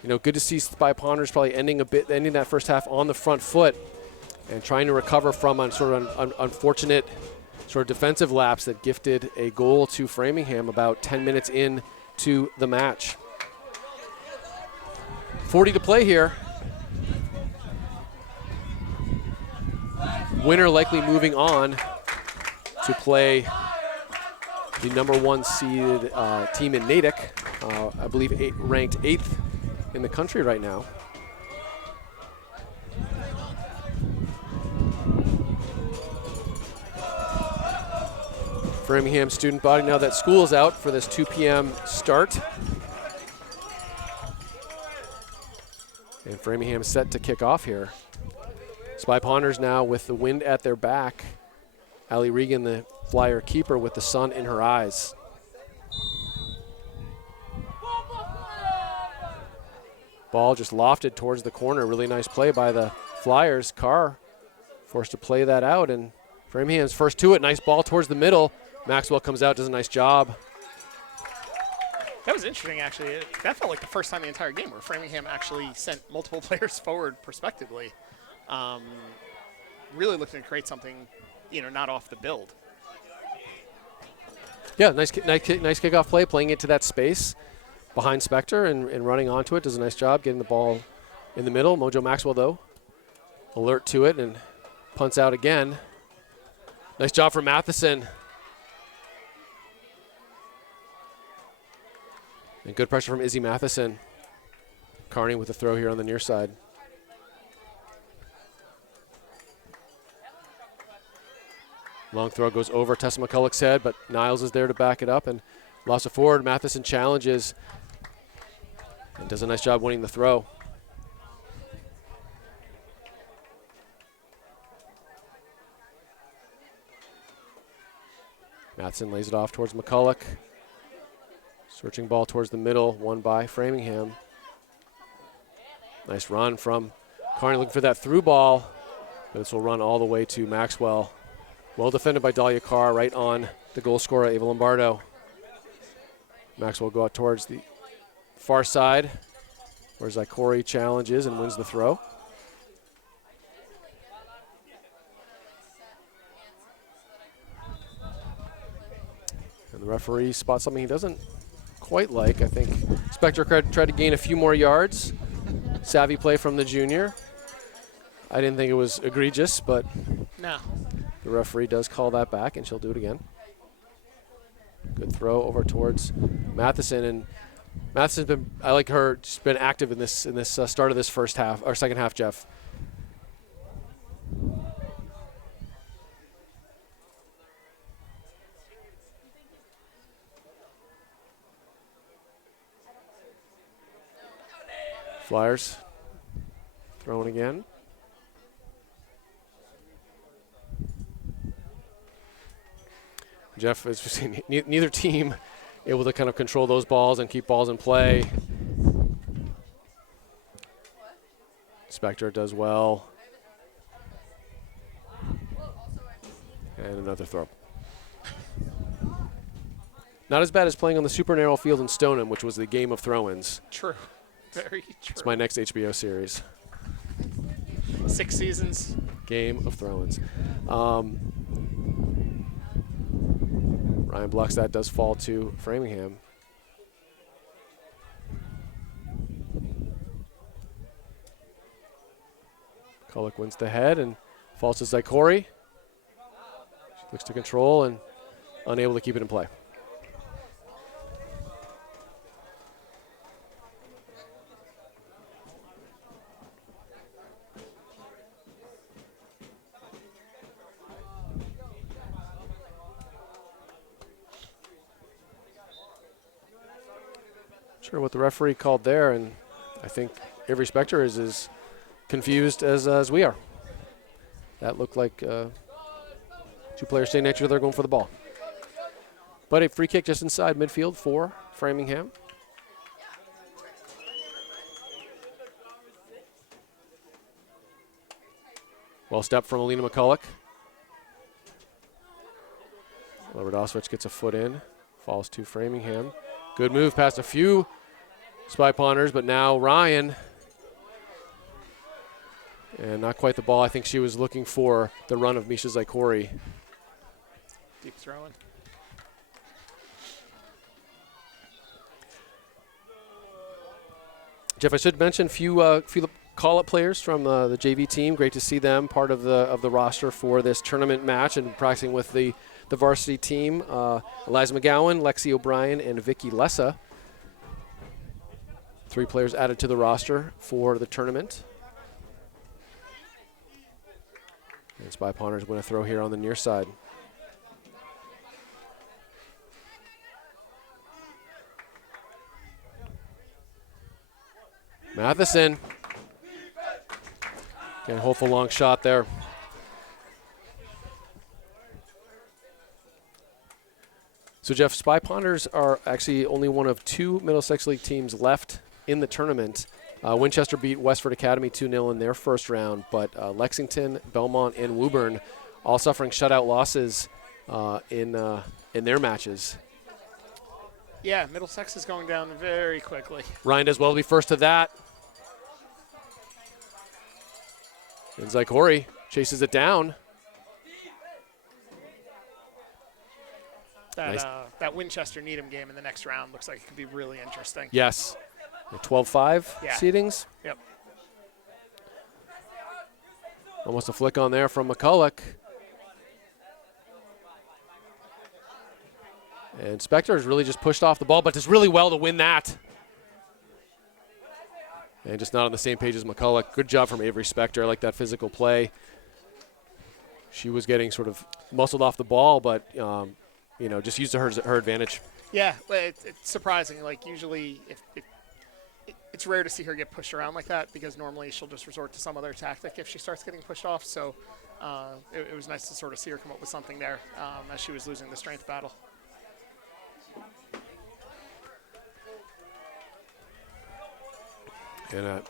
good to see Spy Ponders probably ending that first half on the front foot and trying to recover from a sort of unfortunate sort of defensive lapse that gifted a goal to Framingham about 10 minutes into the match. 40 to play here. Winner likely moving on to play the number 1 seeded team in Natick. I believe ranked 8th in the country right now. Framingham student body now that school is out for this 2 p.m. start. And Framingham set to kick off here. Spy Ponders now with the wind at their back. Allie Regan, the Flyer keeper, with the sun in her eyes. Ball just lofted towards the corner. Really nice play by the Flyers. Carr forced to play that out, and Framingham's first to it. Nice ball towards the middle. Maxwell comes out, does a nice job. That was interesting, actually. That felt like the first time the entire game where Framingham actually sent multiple players forward prospectively. Really looking to create something, not off the build. Yeah, nice kickoff play, playing it to that space behind Spector and running onto it. Does a nice job getting the ball in the middle. Mojo Maxwell, though, alert to it and punts out again. Nice job from Matheson. And good pressure from Izzy Matheson. Carney with the throw here on the near side. Long throw goes over Tessa McCulloch's head, but Niles is there to back it up and lost it forward. Matheson challenges and does a nice job winning the throw. Matheson lays it off towards McCulloch. Searching ball towards the middle, won by Framingham. Nice run from Carney looking for that through ball. But this will run all the way to Maxwell. Well defended by Dahlia Carr, right on the goal scorer, Ava Lombardo. Maxwell go out towards the far side, where Zykori challenges and wins the throw. And the referee spots something he doesn't quite like. I think Spector tried to gain a few more yards. Savvy play from the junior. I didn't think it was egregious, but no. The referee does call that back, and she'll do it again. Good throw over towards Matheson, and Matheson's been, I like her, she's been active in this start of this first half, or second half, Jeff. Flyers throwing again. Jeff, as we've seen, neither team able to kind of control those balls and keep balls in play. Spector does well. And another throw. Not as bad as playing on the super narrow field in Stoneham, which was the game of throw-ins. True. Very true. It's my next HBO series. 6 seasons. Game of throw-ins. Ryan blocks that, does fall to Framingham. Kullock wins the head and falls to Zykori. She looks to control and unable to keep it in play. Sure what the referee called there, and I think every Spector is as confused as we are. That looked like two players staying next to each other going for the ball. But a free kick just inside midfield for Framingham. Well stepped from Alina McCulloch. Radosevich gets a foot in, falls to Framingham. Good move past a few Spy Ponders, but now Ryan. And not quite the ball. I think she was looking for the run of Misha Zykori. Deep throwing. Jeff, I should mention a few call-up players from the JV team. Great to see them part of the roster for this tournament match and practicing with the varsity team. Eliza McGowan, Lexi O'Brien, and Vicky Lessa. 3 players added to the roster for the tournament. And Spy Ponder's going to throw here on the near side. Matheson. Again, hopeful long shot there. So, Jeff, Spy Ponders are actually only one of 2 Middlesex League teams left in the tournament. Winchester beat Westford Academy 2-0 in their first round, but Lexington, Belmont, and Woburn all suffering shutout losses in their matches. Yeah, Middlesex is going down very quickly. Ryan does well to be first to that. And Zykori chases it down. That, Nice. That Winchester Needham game in the next round looks like it could be really interesting. Yes. The 12-5 seedings. Yep. Almost a flick on there from McCulloch. And Spector has really just pushed off the ball, but does really well to win that. And just not on the same page as McCulloch. Good job from Avery Spector. I like that physical play. She was getting sort of muscled off the ball, but just used her advantage. Yeah, it's surprising. Like usually, it's rare to see her get pushed around like that because normally she'll just resort to some other tactic if she starts getting pushed off. So it was nice to sort of see her come up with something there as she was losing the strength battle. And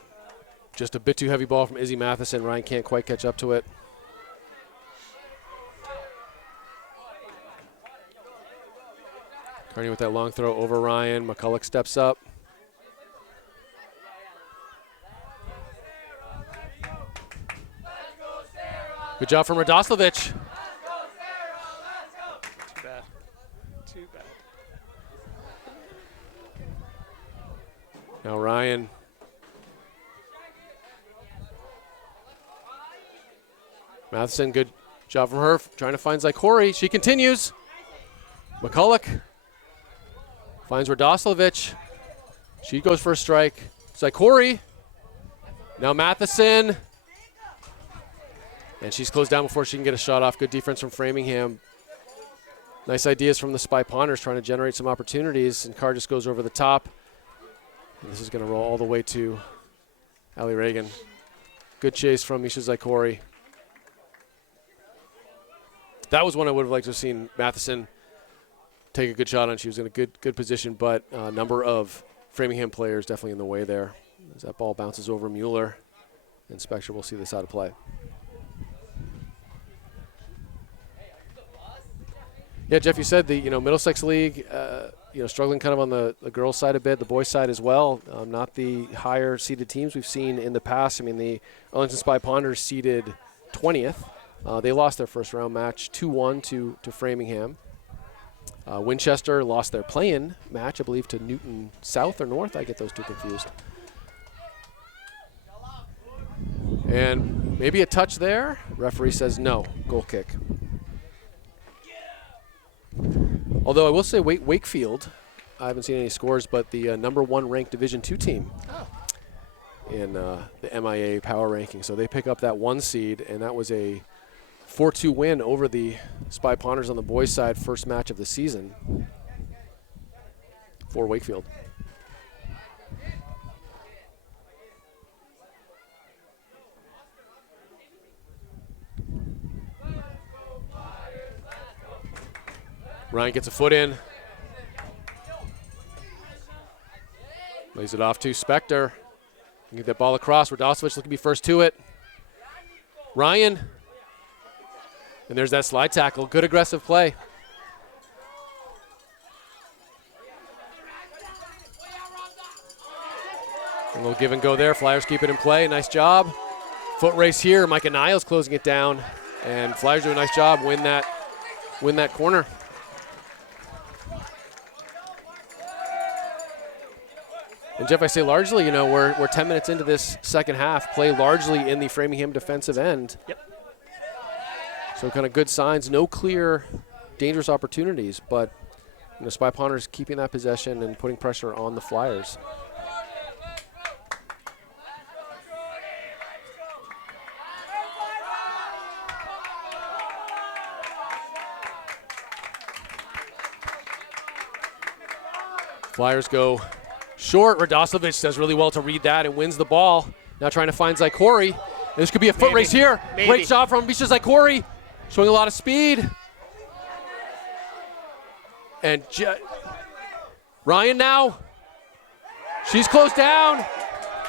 just a bit too heavy ball from Izzy Matheson. Ryan can't quite catch up to it. Carney with that long throw over Ryan. McCulloch steps up. Good job from Radoslovic. Too bad. Too bad. Now Ryan. Matheson, good job from her, trying to find Zykori. She continues. McCulloch finds Radoslovic. She goes for a strike. Zykori. Now Matheson. And she's closed down before she can get a shot off. Good defense from Framingham. Nice ideas from the Spy Ponders trying to generate some opportunities. And Carr just goes over the top. And this is going to roll all the way to Allie Reagan. Good chase from Misha Zykori. That was one I would have liked to have seen Matheson take a good shot on. She was in a good position, but a number of Framingham players definitely in the way there. As that ball bounces over Mueller, and Spector will see this out of play. Yeah, Jeff, you said the Middlesex League, struggling kind of on the girls' side a bit, the boys' side as well. Not the higher seeded teams we've seen in the past. I mean, the Arlington Spy Ponders seeded 20th. They lost their first round match 2-1 to Framingham. Winchester lost their play-in match, I believe, to Newton South or North. I get those two confused. And maybe a touch there. Referee says no. Goal kick. Although I will say Wakefield, I haven't seen any scores, but the number 1 ranked Division II team in the MIAA power ranking. So they pick up that 1 seed, and that was a 4-2 win over the Spy Ponders on the boys' side, first match of the season for Wakefield. Ryan gets a foot in. Lays it off to Spector. Get that ball across. Radoslovic looking to be first to it. Ryan. And there's that slide tackle. Good aggressive play. A little give and go there. Flyers keep it in play. Nice job. Foot race here. Micah Niles closing it down. And Flyers do a nice job. Win that corner. And Jeff, I say largely, you know, we're 10 minutes into this second half, play largely in the Framingham defensive end. Yep. So kind of good signs, no clear dangerous opportunities, but you know, Spy Ponders keeping that possession and putting pressure on the Flyers. Flyers go short. Radosovic does really well to read that and wins the ball. Now trying to find Zykori. This could be a foot race here. Maybe. Great shot from Misha Zykori, showing a lot of speed. And Ryan now. She's closed down.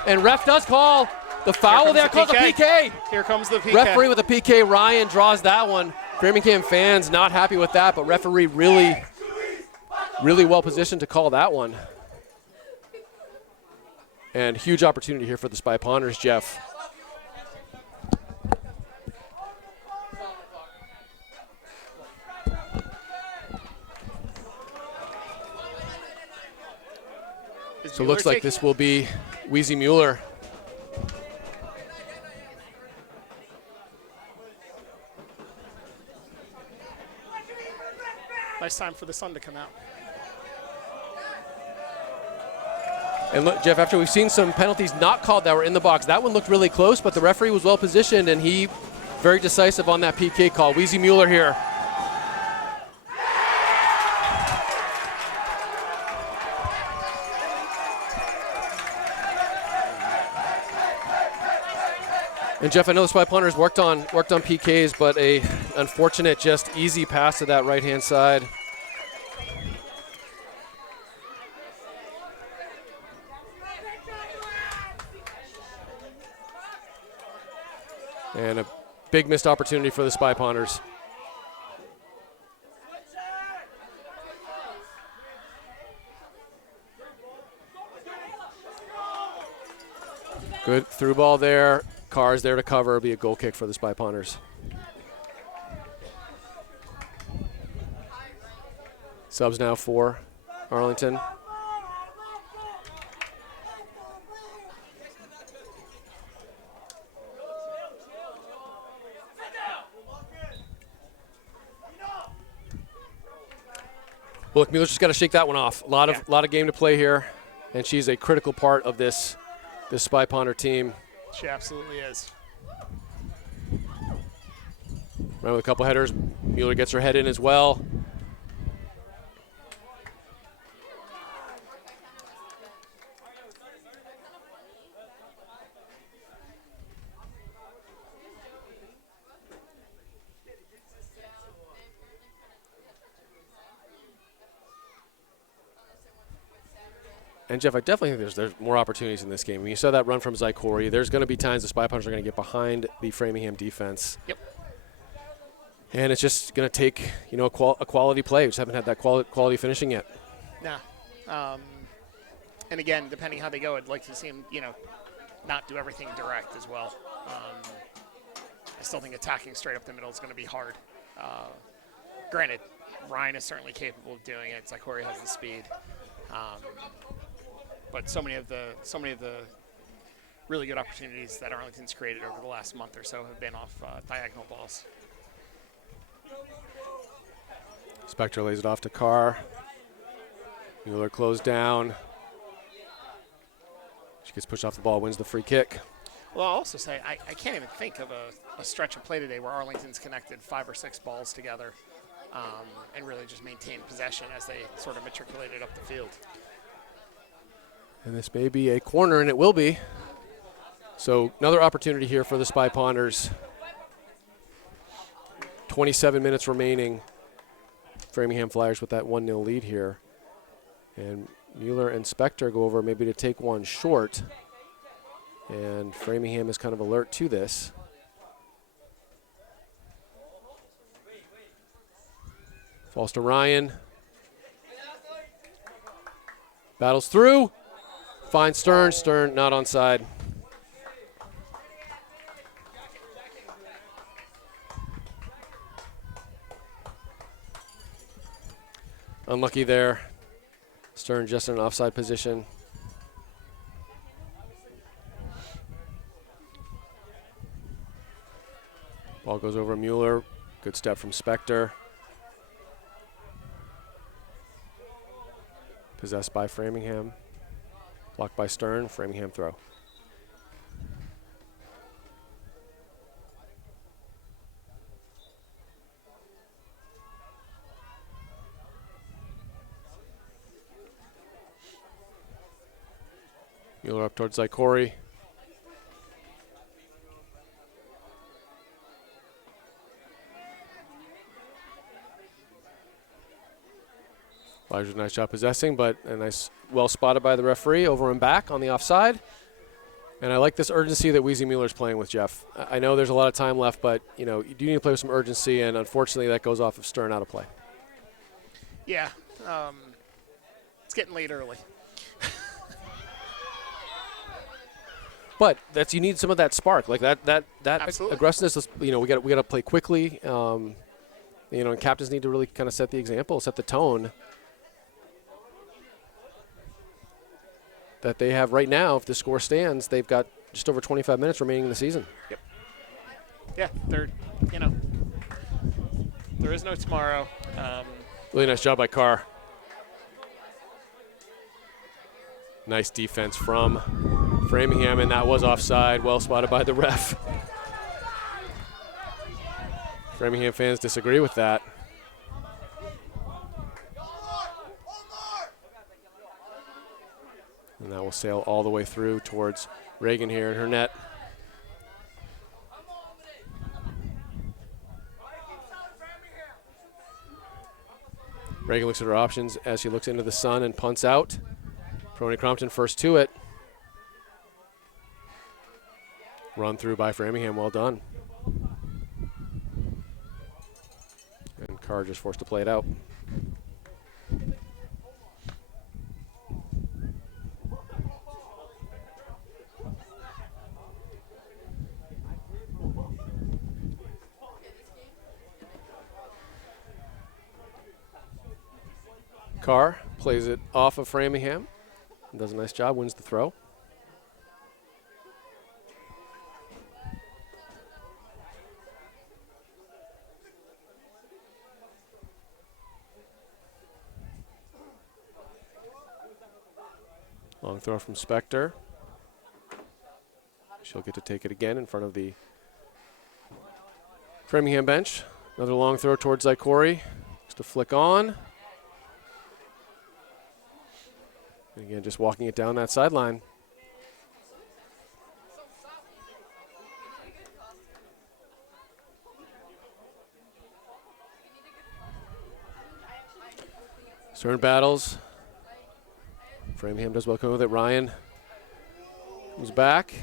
And ref does call the foul there. Calls a PK. Here comes the PK. Referee with a PK. Ryan draws that one. Framingham fans not happy with that, but referee really well positioned to call that one. And huge opportunity here for the Spy Ponders, Jeff. So it looks like this will be Wheezy Mueller. Nice time for the sun to come out. And look, Jeff, after we've seen some penalties not called that were in the box, that one looked really close, but the referee was well positioned, and he very decisive on that PK call. Wheezy Mueller here. And Jeff, I know the Spy Ponders worked on PKs, but a unfortunate, just easy pass to that right-hand side. And a big missed opportunity for the Spy Ponders. Good through ball there. Carr's there to cover. It'll be a goal kick for the Spy Ponders. Subs now for Arlington. Well, look, Mueller's just got to shake that one off. A lot of game to play here, and she's a critical part of this Spy Ponder team. She absolutely is. Right with a couple headers. Mueller gets her head in as well. And Jeff, I definitely think there's more opportunities in this game. When you saw that run from Zykori, there's going to be times the Spy Ponders are going to get behind the Framingham defense. Yep. And it's just going to take, you know, a quality play. We just haven't had that quality finishing yet. Nah. And again, depending how they go, I'd like to see them, you know, not do everything direct as well. I still think attacking straight up the middle is going to be hard. Granted, Ryan is certainly capable of doing it. Zykori has the speed. But so many of the really good opportunities that Arlington's created over the last month or so have been off diagonal balls. Spector lays it off to Carr. Mueller closed down. She gets pushed off the ball, wins the free kick. Well, I'll also say I can't even think of a stretch of play today where Arlington's connected 5 or 6 balls together and really just maintained possession as they sort of matriculated up the field. And this may be a corner, and it will be. So another opportunity here for the Spy Ponders. 27 minutes remaining. Framingham Flyers with that 1-0 lead here. And Mueller and Spector go over maybe to take one short. And Framingham is kind of alert to this. Falls to Ryan. Battles through. Finds Stern. Stern not onside. Unlucky there. Stern just in an offside position. Ball goes over Mueller. Good step from Spector. Possessed by Framingham. Blocked by Stern. Framingham throw. Mueller up towards Zykori. Flyers a nice job possessing, but a nice, well spotted by the referee over and back on the offside. And I like this urgency that Weezy Mueller's playing with, Jeff. I know there's a lot of time left, but you do need to play with some urgency, and unfortunately that goes off of Stern out of play. Yeah, it's getting late early. But you need some of that spark, like that aggressiveness. We got to play quickly. And captains need to really kind of set the example, set the tone that they have right now. If the score stands, they've got just over 25 minutes remaining in the season. Yep. Yeah, there is no tomorrow. Really nice job by Carr. Nice defense from Framingham, and that was offside. Well spotted by the ref. Framingham fans disagree with that. And that will sail all the way through towards Reagan here in her net. Reagan looks at her options as she looks into the sun and punts out. Peroni Crompton first to it. Run through by Framingham, well done. And Carr just forced to play it out. Carr plays it off of Framingham. Does a nice job, wins the throw. Long throw from Spector. She'll get to take it again in front of the Framingham bench. Another long throw towards Zykori. Just a flick on. And again, just walking it down that sideline. Stern battles. Framingham does well coming with it. Ryan comes back.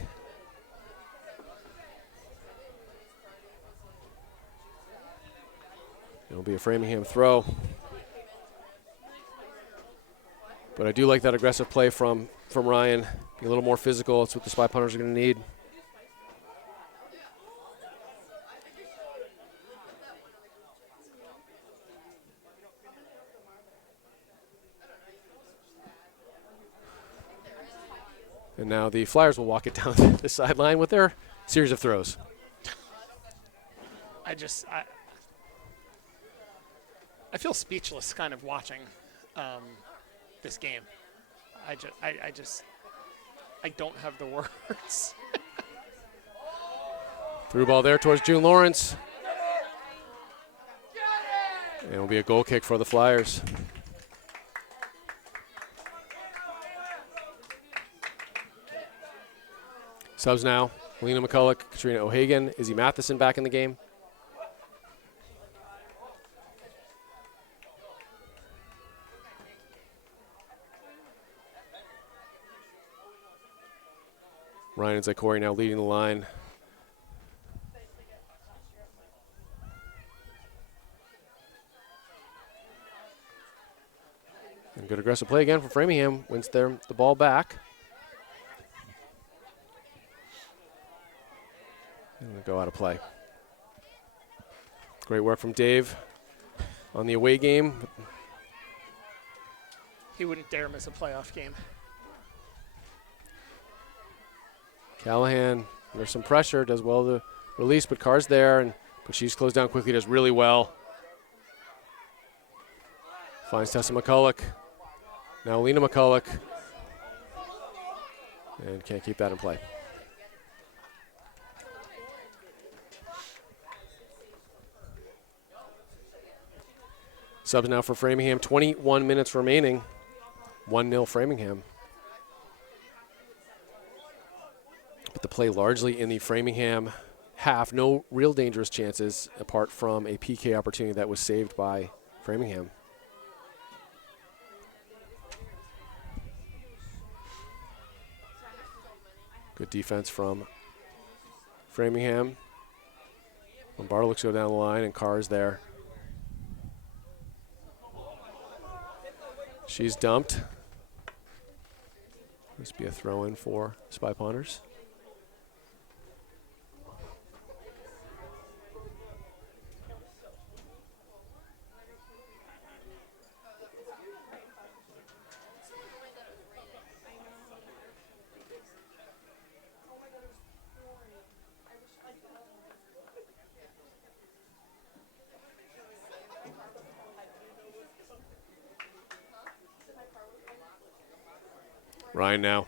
It'll be a Framingham throw. But I do like that aggressive play from Ryan. Be a little more physical. It's what the spy punters are going to need. And now the Flyers will walk it down the sideline with their series of throws. I feel speechless kind of watching this game. I don't have the words. Through ball there towards June Lawrence. And it'll be a goal kick for the Flyers. Subs now. Lena McCulloch, Katrina O'Hagan, Izzy Matheson back in the game. Ryan and Zykori now leading the line. And good aggressive play again from Framingham. Wins the ball back. And we'll go out of play. Great work from Dave on the away game. He wouldn't dare miss a playoff game. Callahan, there's some pressure, does well to release, but Carr's there, and But she's closed down quickly, does really well. Finds Tessa McCulloch. Now Alina McCulloch. And can't keep that in play. Subs now for Framingham. 21 minutes remaining. 1-0 Framingham. But the play largely in the Framingham half. No real dangerous chances apart from a PK opportunity that was saved by Framingham. Good defense from Framingham. Lombardo looks to go down the line, and Carr's there. She's dumped. This be a throw-in for Spy Ponders. Ryan now.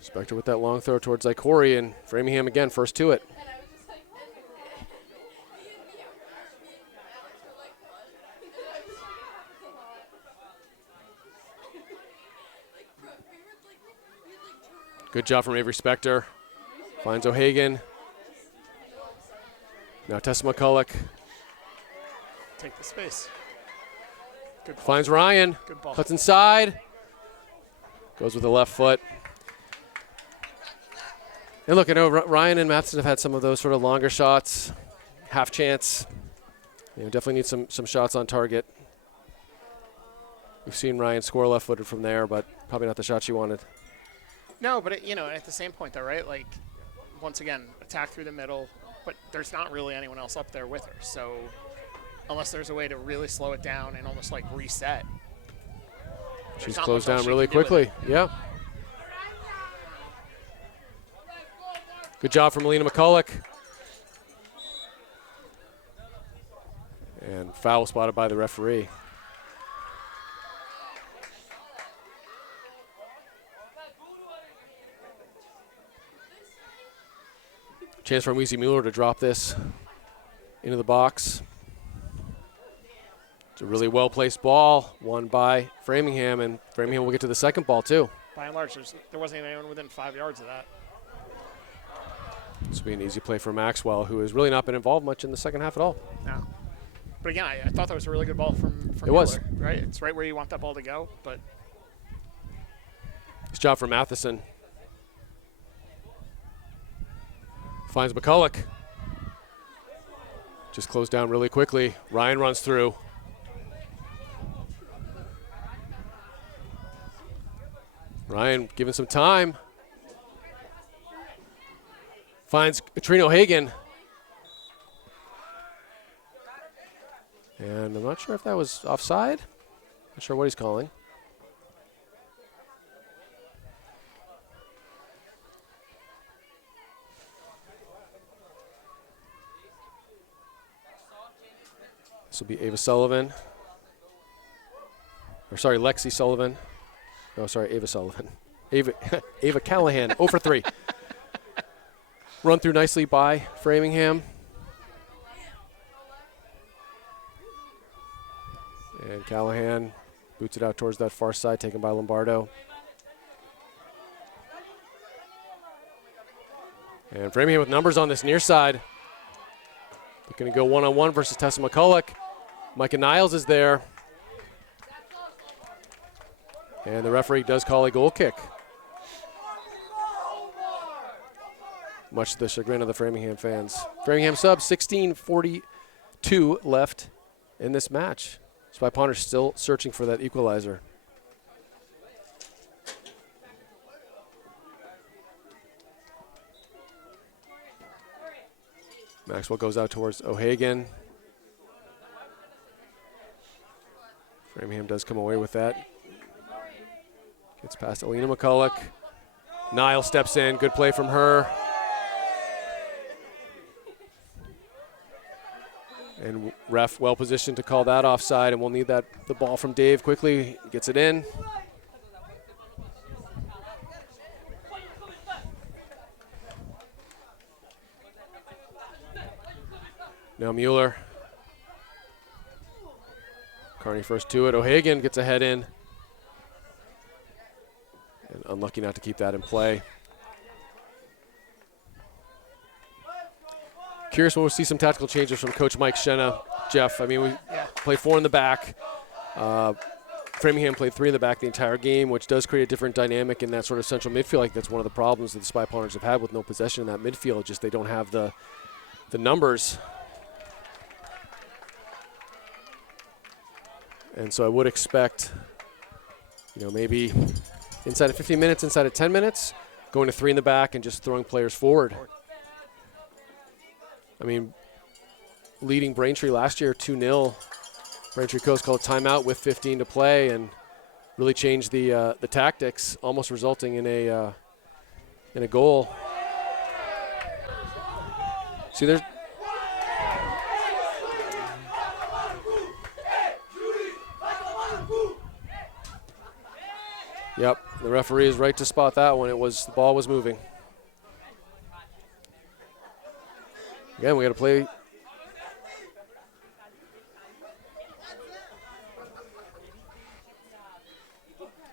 Spector with that long throw towards Zykori, and Framingham again, first to it. Good job from Avery Spector. Finds O'Hagan. Now Tessa McCulloch. Take the space. Good ball. Finds Ryan. Good ball. Cuts inside. Goes with the left foot. And look, I know Ryan and Matheson have had some of those sort of longer shots. Half chance. You know, definitely need some shots on target. We've seen Ryan score left-footed from there, but probably not the shot she wanted. No, but at the same point, though, right? Like, once again, attack through the middle, but there's not really anyone else up there with her. So, unless there's a way to really slow it down and almost like reset, she's closed down really quickly. Yeah. Good job from Alina McCulloch. And foul spotted by the referee. Chance for Mueller to drop this into the box. It's a really well-placed ball, won by Framingham, and Framingham will get to the second ball, too. By and large, there wasn't anyone within 5 yards of that. This will be an easy play for Maxwell, who has really not been involved much in the second half at all. No. But again, I thought that was a really good ball from It was. Mueller, right? It's right where you want that ball to go, but. Nice job from Matheson. Finds McCulloch. Just closed down really quickly. Ryan runs through. Ryan given some time. Finds Katrina O'Hagan. And I'm not sure if that was offside. Not sure what he's calling. This will be Ava Sullivan. Or sorry, Lexi Sullivan. Oh, sorry, Ava Sullivan. Ava Callahan, 0 for 3. Run through nicely by Framingham. And Callahan boots it out towards that far side, taken by Lombardo. And Framingham with numbers on this near side. They're going to go one-on-one versus Tessa McCulloch. Micah Niles is there. And the referee does call a goal kick. Much to the chagrin of the Framingham fans. Framingham sub, 16:42 left in this match. Spy Ponders still searching for that equalizer. Maxwell goes out towards O'Hagan. Framingham does come away with that. Gets past Alina McCulloch. Niles steps in. Good play from her. And ref well positioned to call that offside, and we'll need the ball from Dave quickly. Gets it in. Now Mueller. Carney first to it. O'Hagan gets a head in. And unlucky not to keep that in play. Curious when we'll see some tactical changes from Coach Mike Shenna. Jeff, I mean, we play 4 in the back. Framingham played 3 in the back the entire game, which does create a different dynamic in that sort of central midfield. Like that's one of the problems that the Spy Pawners have had with no possession in that midfield. Just they don't have the numbers. And so I would expect, maybe inside of 15 minutes, inside of 10 minutes, going to 3 in the back and just throwing players forward. I mean, leading Braintree last year 2-0. Braintree Coast called timeout with 15 to play and really changed the tactics, almost resulting in a goal. See, there's. Yep, the referee is right to spot that one. The ball was moving. Again, we got to play.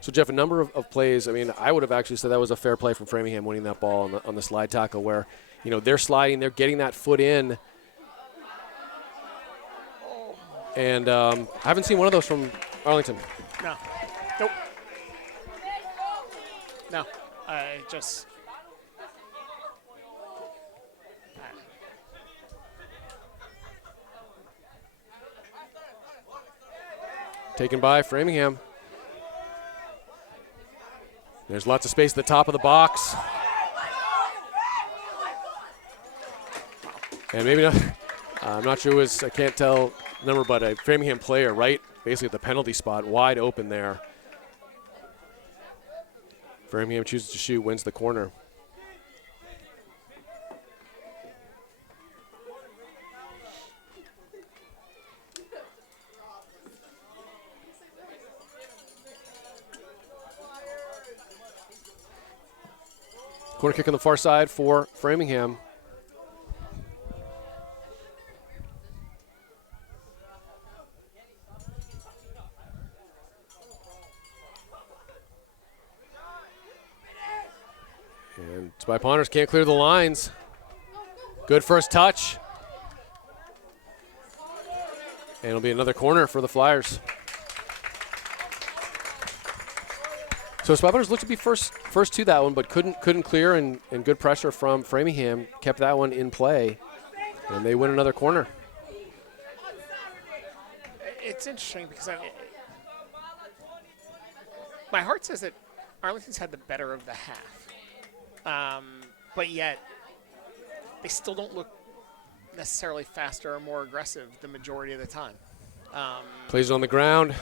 So, Jeff, a number of plays. I mean, I would have actually said that was a fair play from Framingham winning that ball on the slide tackle where, they're sliding, they're getting that foot in. And I haven't seen one of those from Arlington. No. Nope. No. I just. Taken by Framingham. There's lots of space at the top of the box. And maybe not, I'm not sure I can't tell the number, but a Framingham player right basically at the penalty spot, wide open there. Framingham chooses to shoot, wins the corner. Corner kick on the far side for Framingham. And Spy Pawners can't clear the lines. Good first touch. And it'll be another corner for the Flyers. So Spy Pawners looked to be first to that one, but couldn't clear, and good pressure from Framingham kept that one in play, and they win another corner. It's interesting because my heart says that Arlington's had the better of the half, but yet they still don't look necessarily faster or more aggressive the majority of the time. Plays it on the ground.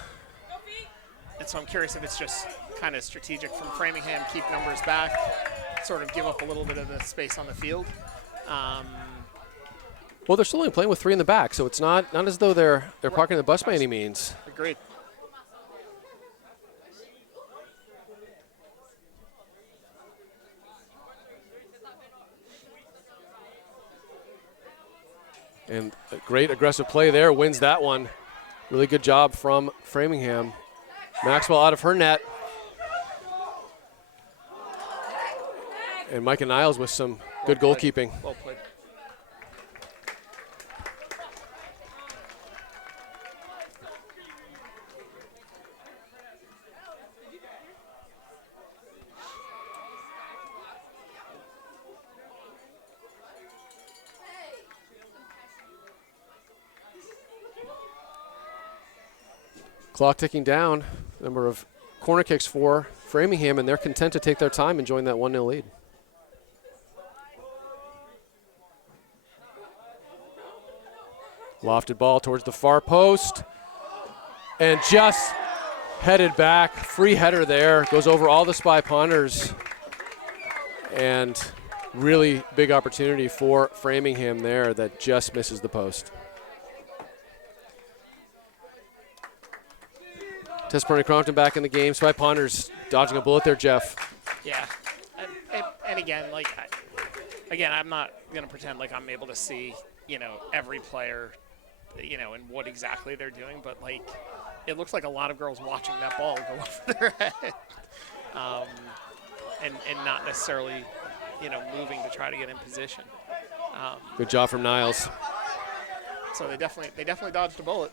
And so I'm curious if it's just kind of strategic from Framingham, keep numbers back, sort of give up a little bit of the space on the field. Well, they're still only playing with 3 in the back, so it's not as though they're parking the bus by any means. Agreed. And a great aggressive play there, wins that one. Really good job from Framingham. Maxwell out of her net. And Micah Niles with some good goalkeeping. Well played. Clock ticking down. Number of corner kicks for Framingham, and they're content to take their time and join that 1-0 lead. Lofted ball towards the far post. and just headed back. Free header there. Goes over all the Spy Ponders. And really big opportunity for Framingham there that just misses the post. Tesperoni Crompton back in the game. Spy Ponders dodging a bullet there, Jeff. Yeah. And again, like, I'm not going to pretend like I'm able to see, every player, and what exactly they're doing, but, like, it looks like a lot of girls watching that ball go over their head. And not necessarily, moving to try to get in position. Good job from Niles. So they definitely dodged a bullet.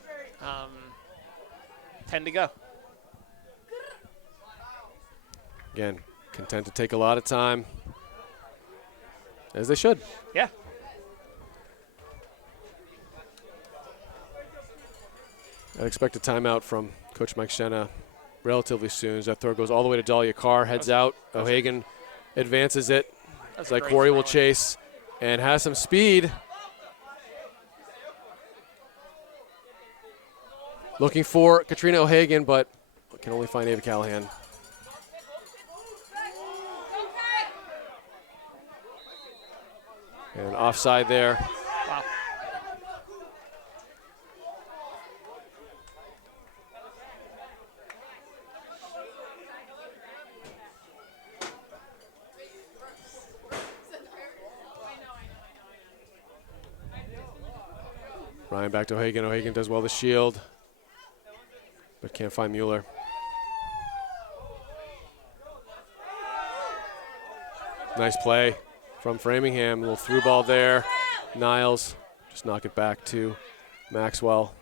10 to go. Again, content to take a lot of time, as they should. Yeah. I'd expect a timeout from Coach Mike Shenna relatively soon as that throw goes all the way to Dahlia Carr, heads out. O'Hagan advances it. Zykori will chase and has some speed. Looking for Katrina O'Hagan, but can only find Ava Callahan. And offside there. Wow. Ryan back to O'Hagan. O'Hagan does well to shield, but can't find Mueller. Nice play from Framingham. A little through ball there. Niles just knock it back to Maxwell.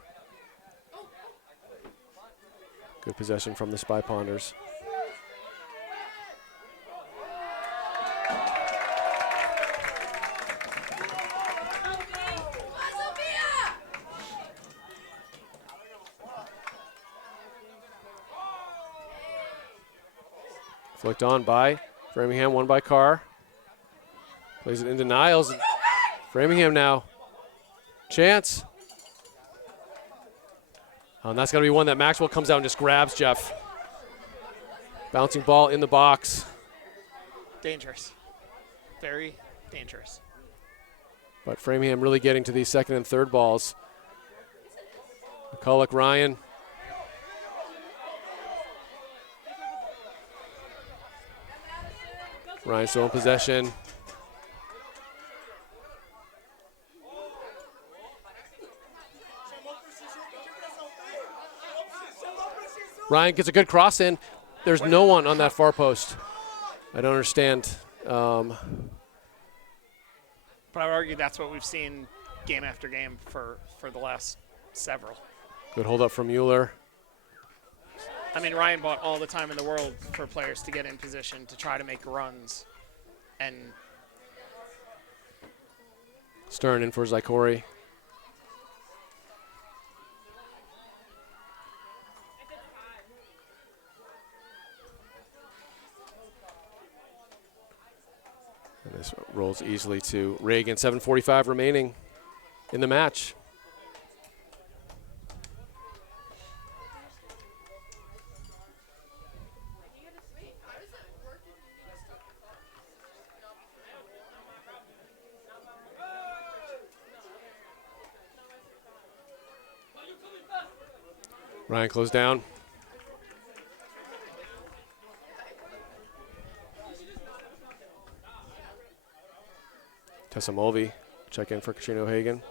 Good possession from the Spy Ponders. Flicked on by Framingham, one by Carr. Plays it into Niles. Framingham now. Chance. Oh, and that's got to be one that Maxwell comes out and just grabs, Jeff. Bouncing ball in the box. Dangerous. Very dangerous. But Framingham really getting to these second and third balls. McCulloch, Ryan. Ryan still in possession. Ryan gets a good cross in. There's no one on that far post. I don't understand. But I would argue that's what we've seen game after game for the last several. Good hold up from Mueller. I mean, Ryan bought all the time in the world for players to get in position to try to make runs. And Stern in for Zykori. And this rolls easily to Reagan. 7:45 remaining in the match. Ryan closed down. Tessa Mulvey check in for Katrina O'Hagan.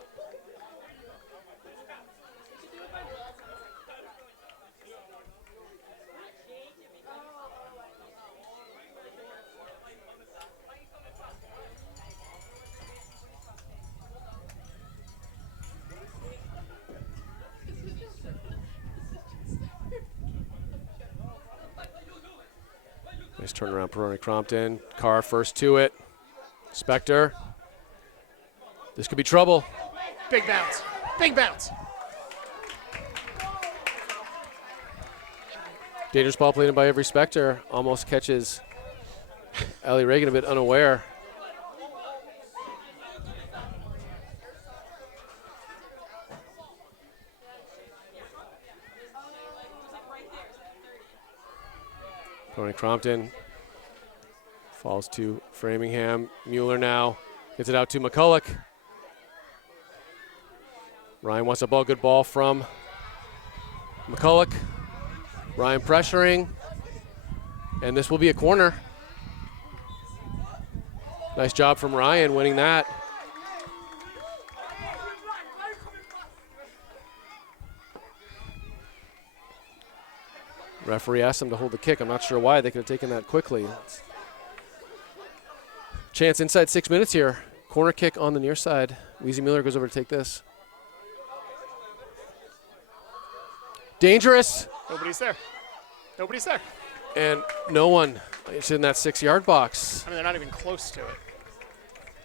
Nice turnaround, Peroni Crompton. Carr first to it. Spector. This could be trouble. big bounce. Big bounce. Dangerous ball played in by every Spector. Almost catches Allie Reagan a bit unaware. Tony Crompton falls to Framingham. Mueller now gets it out to McCulloch. Ryan wants a ball, good ball from McCulloch. Ryan pressuring, and this will be a corner. Nice job from Ryan winning that. Referee asked him to hold the kick. I'm not sure why. They could have taken that quickly. Chance inside 6 minutes here. Corner kick on the near side. Weezy Mueller goes over to take this. Dangerous. Nobody's there. Nobody's there. And no one is in that 6-yard box. I mean, they're not even close to it.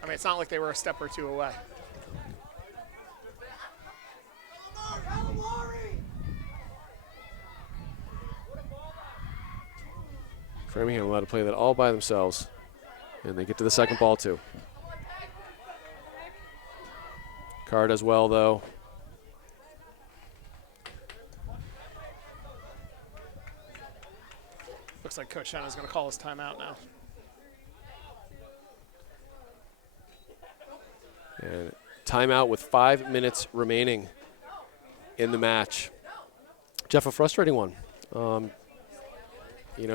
I mean, it's not like they were a step or two away. Framingham allowed to play that all by themselves. And they get to the second ball, too. Carr does well, though. Looks like Coach Shannon is going to call his timeout now. And timeout with 5 minutes remaining in the match. Jeff, a frustrating one.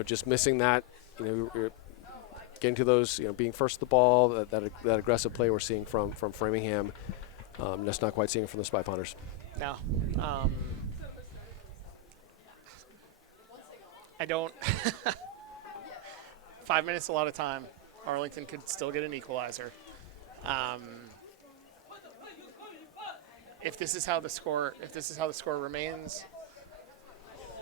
Just missing that, you're getting to those, being first to the ball, that aggressive play we're seeing from Framingham. Just not quite seeing it from the Spy Ponders. No. I don't. 5 minutes, a lot of time. Arlington could still get an equalizer. If this is how the score remains,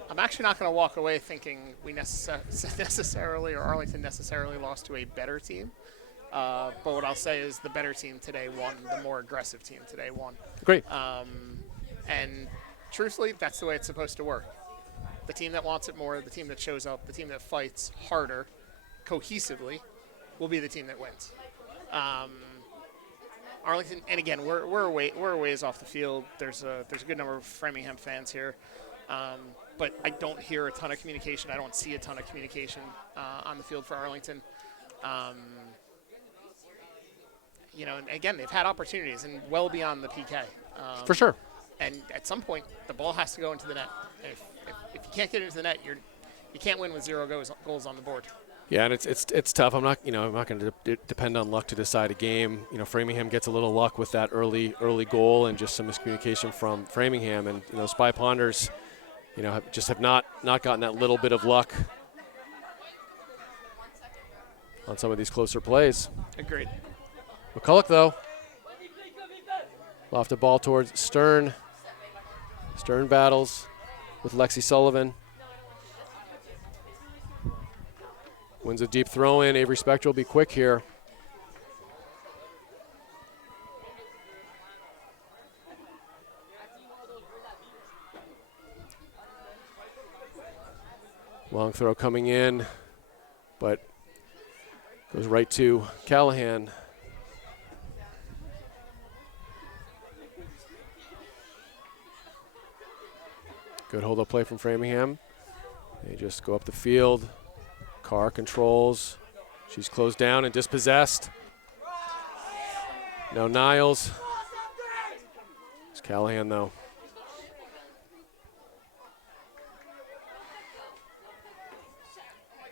I'm actually not going to walk away thinking we necessarily or Arlington necessarily lost to a better team. But what I'll say is the better team today won. The more aggressive team today won. Great. And truthfully, that's the way it's supposed to work. The team that wants it more, the team that shows up, the team that fights harder, cohesively, will be the team that wins. Arlington, and again, we're a ways off the field. There's a good number of Framingham fans here, but I don't hear a ton of communication. I don't see a ton of communication on the field for Arlington. And again, they've had opportunities and well beyond the PK. For sure. And at some point, the ball has to go into the net. If you can't get into the net, you can't win with 0 goals on the board. Yeah, and it's tough. I'm not going to depend on luck to decide a game. Framingham gets a little luck with that early goal and just some miscommunication from Framingham, and Spy Ponders, have not gotten that little bit of luck on some of these closer plays. Agreed. McCulloch, though, lofted ball towards Stern. Stern battles with Lexi Sullivan. Wins a deep throw in. Avery Spector will be quick here. Long throw coming in, but goes right to Callahan. Good hold-up play from Framingham. They just go up the field. Carr controls. She's closed down and dispossessed. Now Niles. It's Callahan, though.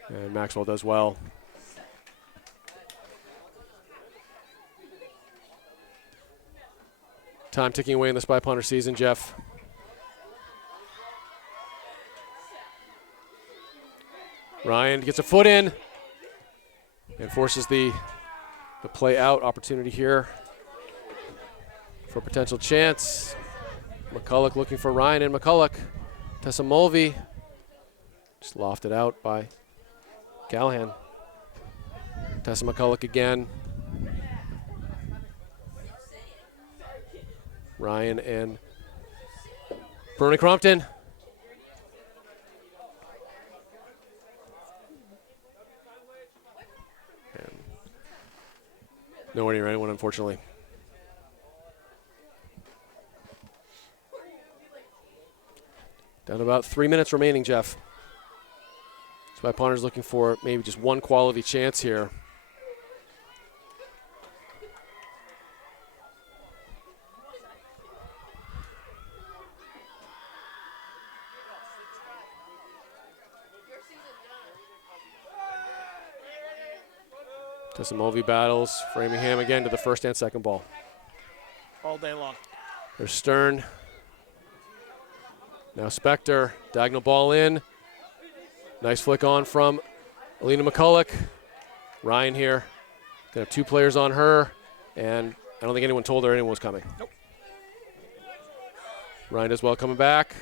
And Maxwell does well. Time ticking away in the Spy Ponder season, Jeff. Ryan gets a foot in and forces the play out opportunity here for a potential chance. McCulloch looking for Ryan and McCulloch. Tessa Mulvey just lofted out by Callahan. Tessa McCulloch again. Ryan and Bernie Crompton. Nowhere near anyone, unfortunately. Down to about 3 minutes remaining, Jeff. Spy Ponder's looking for maybe just one quality chance here. Mulvey battles Framingham again to the first and second ball. All day long. There's Stern. Now Spector, diagonal ball in. Nice flick on from Alina McCulloch. Ryan here. Gonna have two players on her, and I don't think anyone told her anyone was coming. Nope. Ryan does well coming back.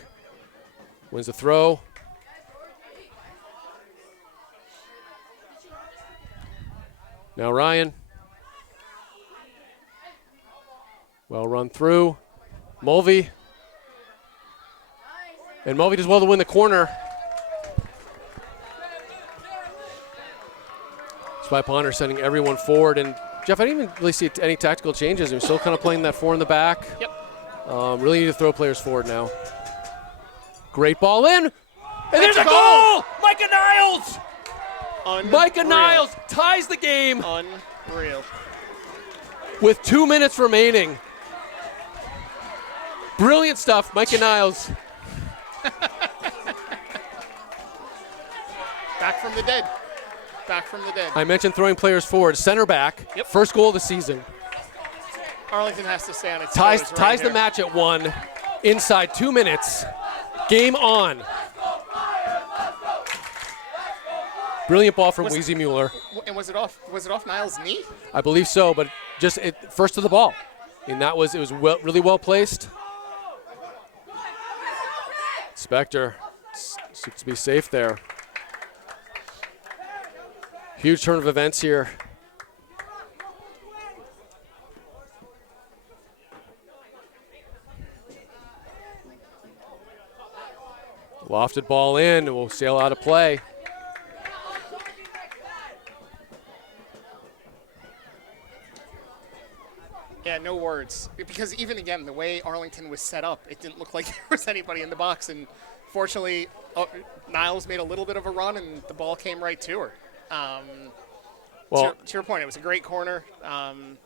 Wins the throw. Now Ryan. Well run through. Mulvey. And Mulvey does well to win the corner. Spy Ponder sending everyone forward. And Jeff, I didn't even really see any tactical changes. We're still kind of playing that 4 in the back. Yep. Really need to throw players forward now. Great ball in. And there's a goal! Micah Niles! Unreal. Micah Niles ties the game Unreal. with 2 minutes remaining. Brilliant stuff, Micah Niles. Back from the dead. Back from the dead. I mentioned throwing players forward. Center back, Yep. first goal of the season. Arlington has to stay on its Ties toes right the here. match at 1 inside 2 minutes. Game on. Brilliant ball from Weezy Mueller. And was it off Niles' knee? I believe so, but just first to the ball. And it was really well placed. Spector seems to be safe there. Huge turn of events here. Lofted ball in, and we'll sail out of play. Yeah, no words. Because even again, the way Arlington was set up, it didn't look like there was anybody in the box. And fortunately, Niles made a little bit of a run, and the ball came right to her. To your point, it was a great corner. And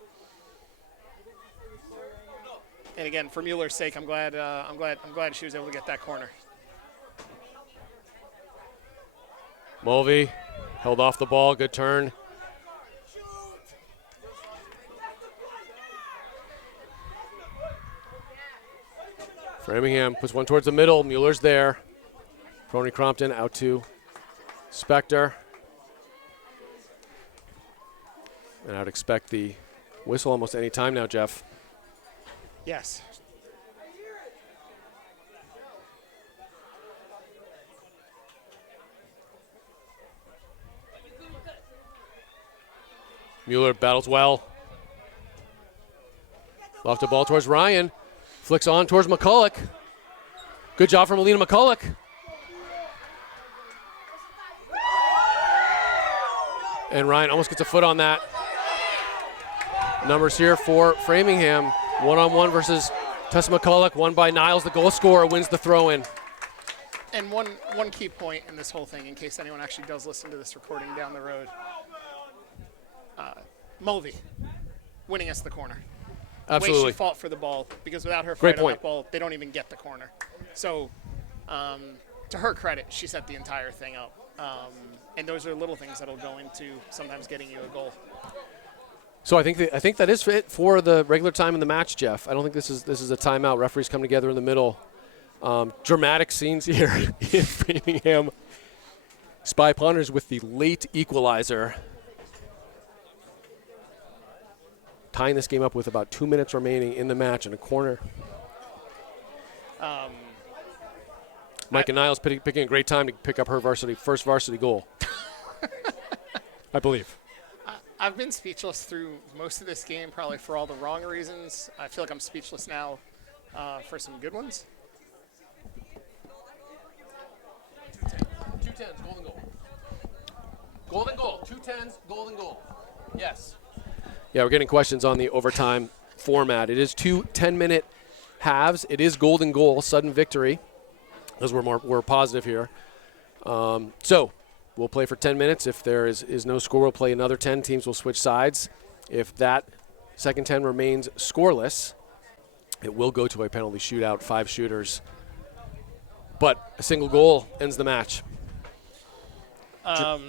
again, for Mueller's sake, I'm glad she was able to get that corner. Mulvey held off the ball, good turn. Framingham puts one towards the middle. Mueller's there. Crony Crompton out to Spector. And I'd expect the whistle almost any time now, Jeff. Yes. Mueller battles well. Lofted ball towards Ryan. Flicks on towards McCulloch. Good job from Alina McCulloch. And Ryan almost gets a foot on that. Numbers here for Framingham. One-on-one versus Tessa McCulloch. Won by Niles. The goal scorer wins the throw-in. And one key point in this whole thing, in case anyone actually does listen to this recording down the road. Mulvey winning us the corner. Absolutely. The way she fought for the ball, because without her Great fight on point. that ball, they don't even get the corner. So, to her credit, she set the entire thing up. And those are little things that'll go into sometimes getting you a goal. So I think that is it for the regular time in the match, Jeff. I don't think this is a timeout. Referees come together in the middle. Dramatic scenes here in Framingham. Spy Ponders with the late equalizer. Tying this game up with about 2 minutes remaining in the match in a corner. Micah Niles picking a great time to pick up her first varsity goal. I believe. I've been speechless through most of this game, probably for all the wrong reasons. I feel like I'm speechless now for some good ones. 2 10s, golden goal. Golden goal. 2 10s, golden goal. Yes. Yeah, we're getting questions on the overtime format. It is 2 10-minute halves. It is golden goal, sudden victory, because we're positive here. So we'll play for 10 minutes. If there is no score, we'll play another 10. Teams will switch sides. If that second 10 remains scoreless, it will go to a penalty shootout, 5 shooters. But a single goal ends the match. I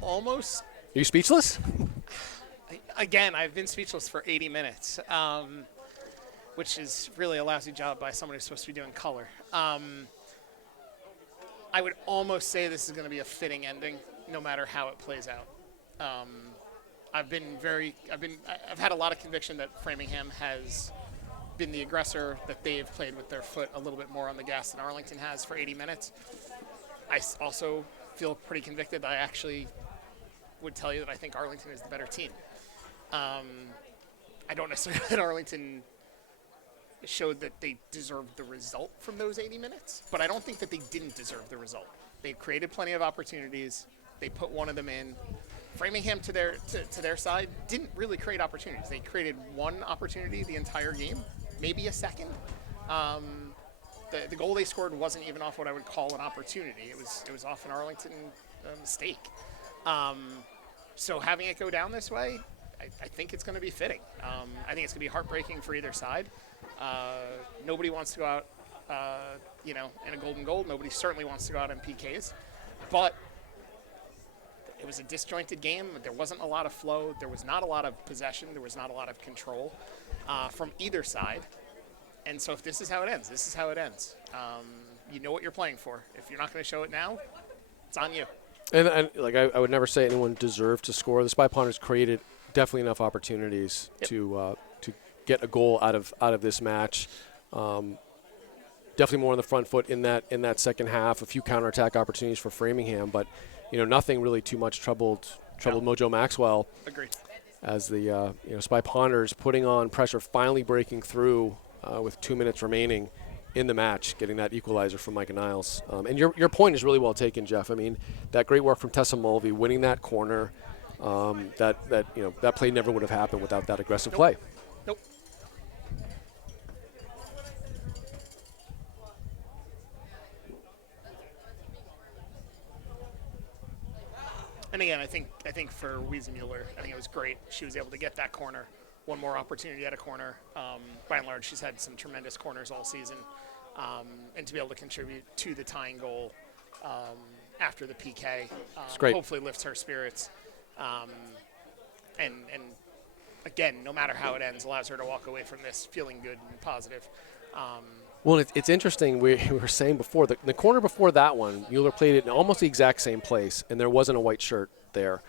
almost. Are you speechless? Again, I've been speechless for 80 minutes, which is really a lousy job by someone who's supposed to be doing color. I would almost say this is going to be a fitting ending, no matter how it plays out. I've had a lot of conviction that Framingham has been the aggressor, that they've played with their foot a little bit more on the gas than Arlington has for 80 minutes. I also feel pretty convicted. I actually would tell you that I think Arlington is the better team. I don't necessarily that Arlington showed that they deserved the result from those 80 minutes, but I don't think that they didn't deserve the result. They created plenty of opportunities. They put one of them in. Framingham, to their side, didn't really create opportunities. They created one opportunity the entire game, maybe a second. The goal they scored wasn't even off what I would call an opportunity. It was off an Arlington mistake. So having it go down this way, I think it's going to be fitting. I think it's going to be heartbreaking for either side. Nobody wants to go out, in a golden goal. Nobody certainly wants to go out in PKs. But it was a disjointed game. There wasn't a lot of flow. There was not a lot of possession. There was not a lot of control from either side. And so if this is how it ends, this is how it ends. You know what you're playing for. If you're not going to show it now, it's on you. And I would never say anyone deserved to score. The Spy Ponders created definitely enough opportunities to get a goal out of this match. Definitely more on the front foot in that second half. A few counterattack opportunities for Framingham, but nothing really too much troubled Mojo Maxwell. Agreed. As the Spy Ponders putting on pressure, finally breaking through with 2 minutes remaining in the match, getting that equalizer from Micah Niles. And your point is really well taken, Jeff. I mean, that great work from Tessa Mulvey, winning that corner. That play never would have happened without that aggressive play. Nope. And again, I think for Weezy Mueller, I think it was great. She was able to get that corner, one more opportunity at a corner. By and large, she's had some tremendous corners all season, and to be able to contribute to the tying goal after the PK, hopefully lifts her spirits. And again, no matter how it ends, allows her to walk away from this feeling good and positive. Well, it's interesting. We were saying before, the corner before that one, Mueller played it in almost the exact same place, and there wasn't a white shirt there.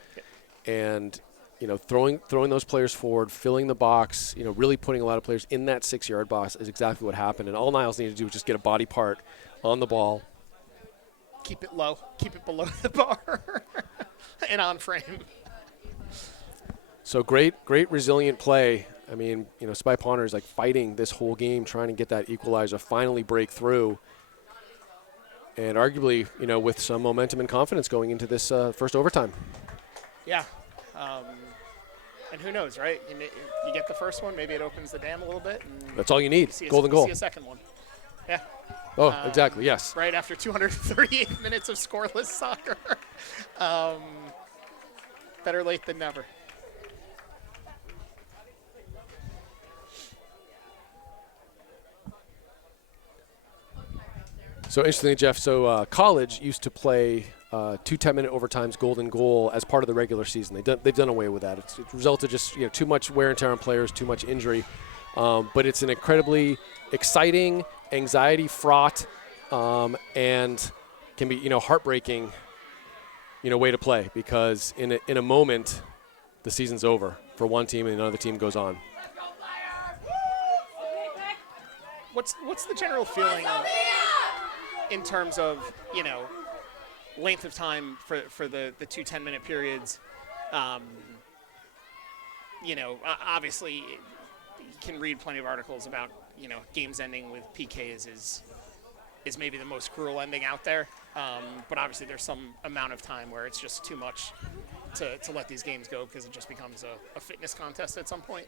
Yeah. And, throwing those players forward, filling the box, really putting a lot of players in that 6-yard box is exactly what happened. And all Niles needed to do was just get a body part on the ball. Keep it low. Keep it below the bar and on frame. So great resilient play. I mean, Spy Ponders fighting this whole game, trying to get that equalizer, finally break through. And arguably, with some momentum and confidence going into this first overtime. Yeah. And who knows, right? You get the first one, maybe it opens the dam a little bit. And that's all you need. Golden goal. See a second one. Yeah. Oh, exactly, yes. Right after 238 minutes of scoreless soccer. Better late than never. So interestingly, Jeff, college used to play 2 10-minute overtimes golden goal as part of the regular season. They've done away with that. It's resulted just too much wear and tear on players, too much injury. But it's an incredibly exciting, anxiety-fraught, and can be heartbreaking way to play, because in a moment the season's over for one team and another team goes on. What's the general feeling in terms of length of time for the 2 10-minute periods? Obviously you can read plenty of articles about games ending with PKs is maybe the most cruel ending out there, but obviously there's some amount of time where it's just too much to let these games go, because it just becomes a fitness contest at some point.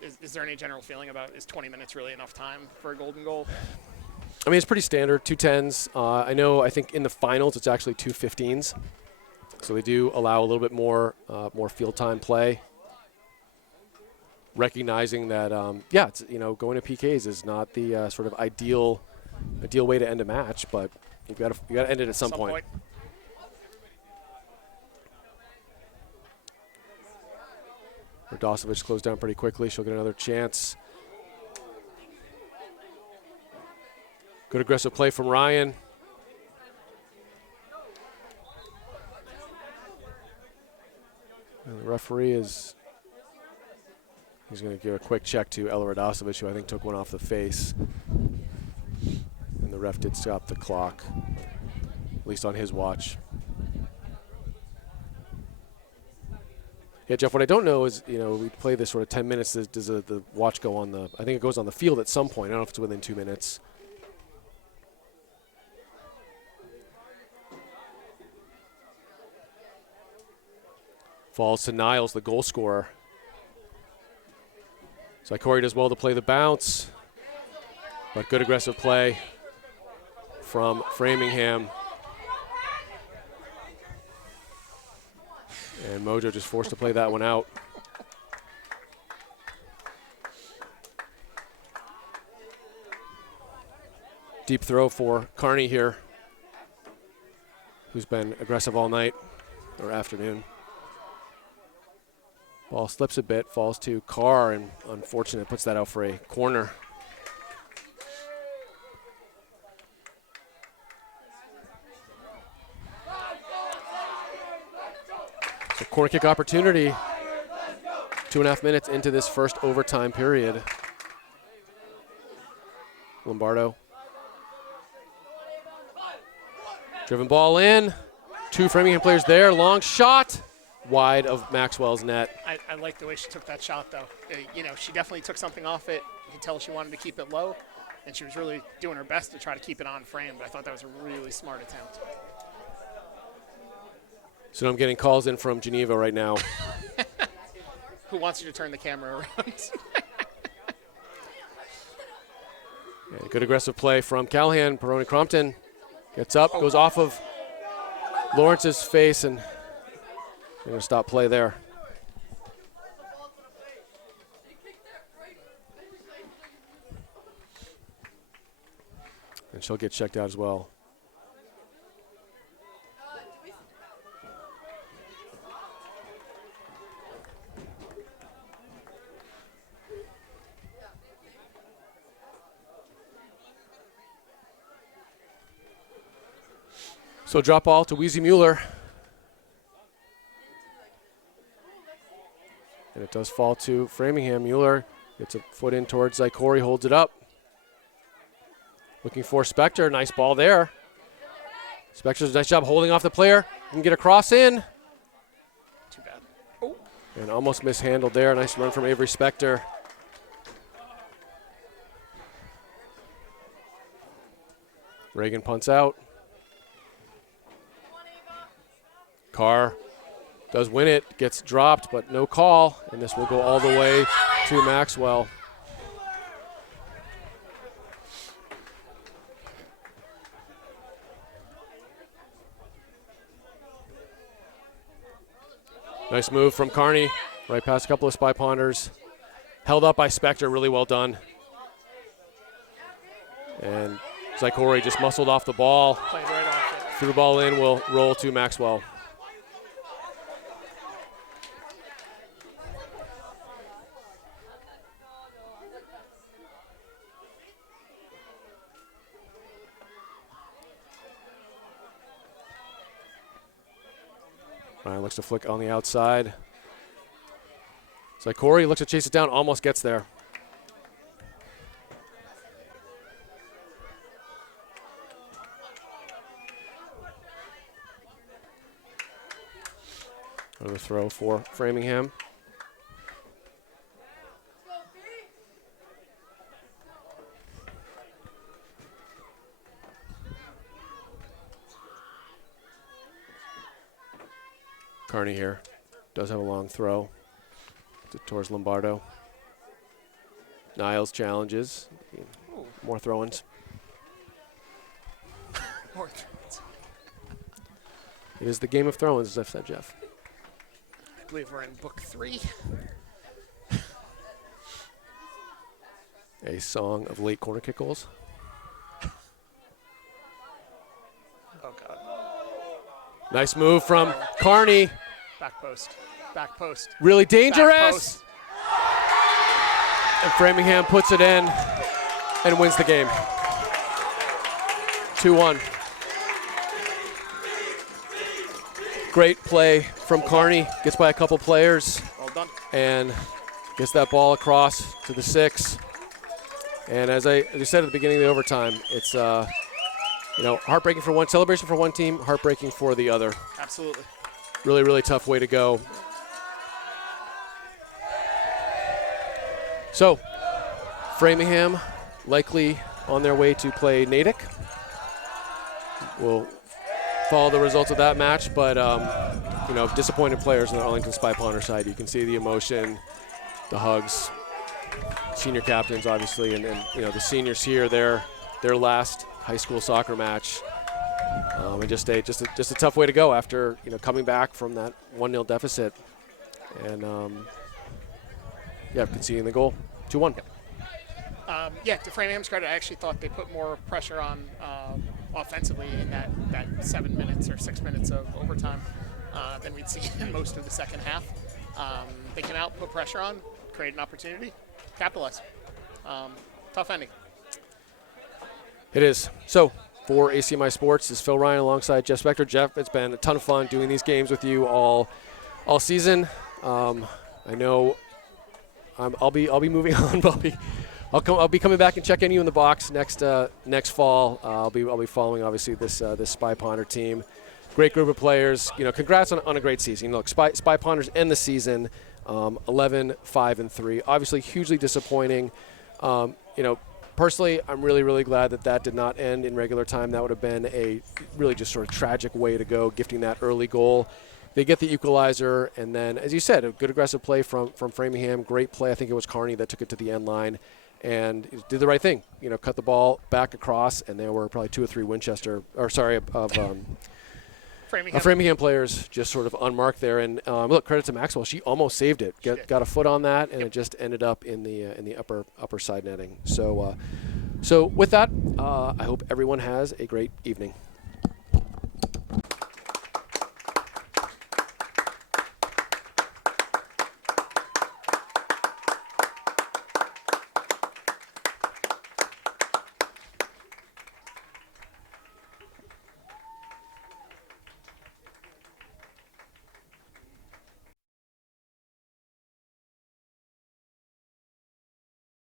Is there any general feeling about, is 20 minutes really enough time for a golden goal? I mean, it's pretty standard, 2:10s. I think in the finals it's actually 2:15s. So they do allow a little bit more field time play. Recognizing that, it's, going to PKs is not the sort of ideal way to end a match, but you got to end it at some point. Radosevich closed down pretty quickly. She'll get another chance. Good aggressive play from Ryan. And the referee he's going to give a quick check to Ella Radosevich, who I think took one off the face. And the ref did stop the clock, at least on his watch. Yeah, Jeff, what I don't know is, we play this sort of 10 minutes. Does the watch go on I think it goes on the field at some point. I don't know if it's within 2 minutes. Falls to Niles, the goal scorer. Zykori does well to play the bounce, but good aggressive play from Framingham. And Mojo just forced to play that one out. Deep throw for Carney here, who's been aggressive all night or afternoon. Ball slips a bit, falls to Carr, and unfortunately puts that out for a corner. So corner kick opportunity. 2.5 minutes into this first overtime period. Lombardo. Driven ball in. 2 Framingham players there. Long shot. Wide of Maxwell's net. I like the way she took that shot, though. She definitely took something off it. You can tell she wanted to keep it low, and she was really doing her best to try to keep it on frame, but I thought that was a really smart attempt. So I'm getting calls in from Geneva right now. Who wants you to turn the camera around? Yeah, good aggressive play from Callahan. Peroni Crompton gets up, goes off of Lawrence's face, and they're going to stop play there. And she'll get checked out as well. So drop ball to Weezy Mueller. And it does fall to Framingham. Mueller gets a foot in towards Zykori, holds it up. Looking for Spector. Nice ball there. Spector does a nice job holding off the player. Can get a cross in. Too bad. Oh. And almost mishandled there. Nice run from Avery Spector. Reagan punts out. Carr does win it, gets dropped, but no call, and this will go all the way to Maxwell. Nice move from Carney, right past a couple of Spy Ponders. Held up by Spector, really well done. And Zykori just muscled off the ball. Played right off it. Threw the ball in, will roll to Maxwell. Ryan looks to flick on the outside. Zykori looks to chase it down, almost gets there. Another throw for Framingham. Carney here does have a long throw towards Lombardo. Niles challenges. More throw-ins. More throw-ins. It is the game of throw-ins, as I've said, Jeff. I believe we're in book 3. A song of late corner kick goals. Oh, God. Nice move from Carney. Back post. Back post. Really dangerous. Back post. And Framingham puts it in and wins the game. 2-1. Great play from Carney. Gets by a couple players. Well done. And gets that ball across to the 6. And as I said at the beginning of the overtime, it's heartbreaking for one celebration for one team, heartbreaking for the other. Absolutely. Really, really tough way to go. So, Framingham likely on their way to play Natick. We'll follow the results of that match, but disappointed players on the Arlington Spy Ponder side. You can see the emotion, the hugs. Senior captains, obviously, and the seniors here, their last high school soccer match. And just a tough way to go after coming back from that 1-0 deficit, and conceding the goal, 2-1. To Framingham's credit, I actually thought they put more pressure on offensively in that 7 minutes or 6 minutes of overtime than we'd seen in most of the second half. They came out, put pressure on, create an opportunity, capitalize. Tough ending. It is. So, for ACMi Sports, this is Phil Ryan alongside Jeff Spector. Jeff, it's been a ton of fun doing these games with you all season. I know I'll be moving on, but I'll be coming back and checking you in the box next fall. I'll be following obviously this Spy Ponder team. Great group of players. Congrats on a great season. Look, Spy Ponders end the season 11-5-3. Obviously, hugely disappointing. Personally, I'm really, really glad that did not end in regular time. That would have been a really just sort of tragic way to go, gifting that early goal. They get the equalizer, and then, as you said, a good aggressive play from Framingham. Great play. I think it was Carney that took it to the end line and did the right thing. Cut the ball back across, and there were probably 2 or 3 Framingham players just sort of unmarked there. And look, credit to Maxwell. She almost saved it. Got a foot on that, and it just ended up in the upper side netting. So with that, I hope everyone has a great evening.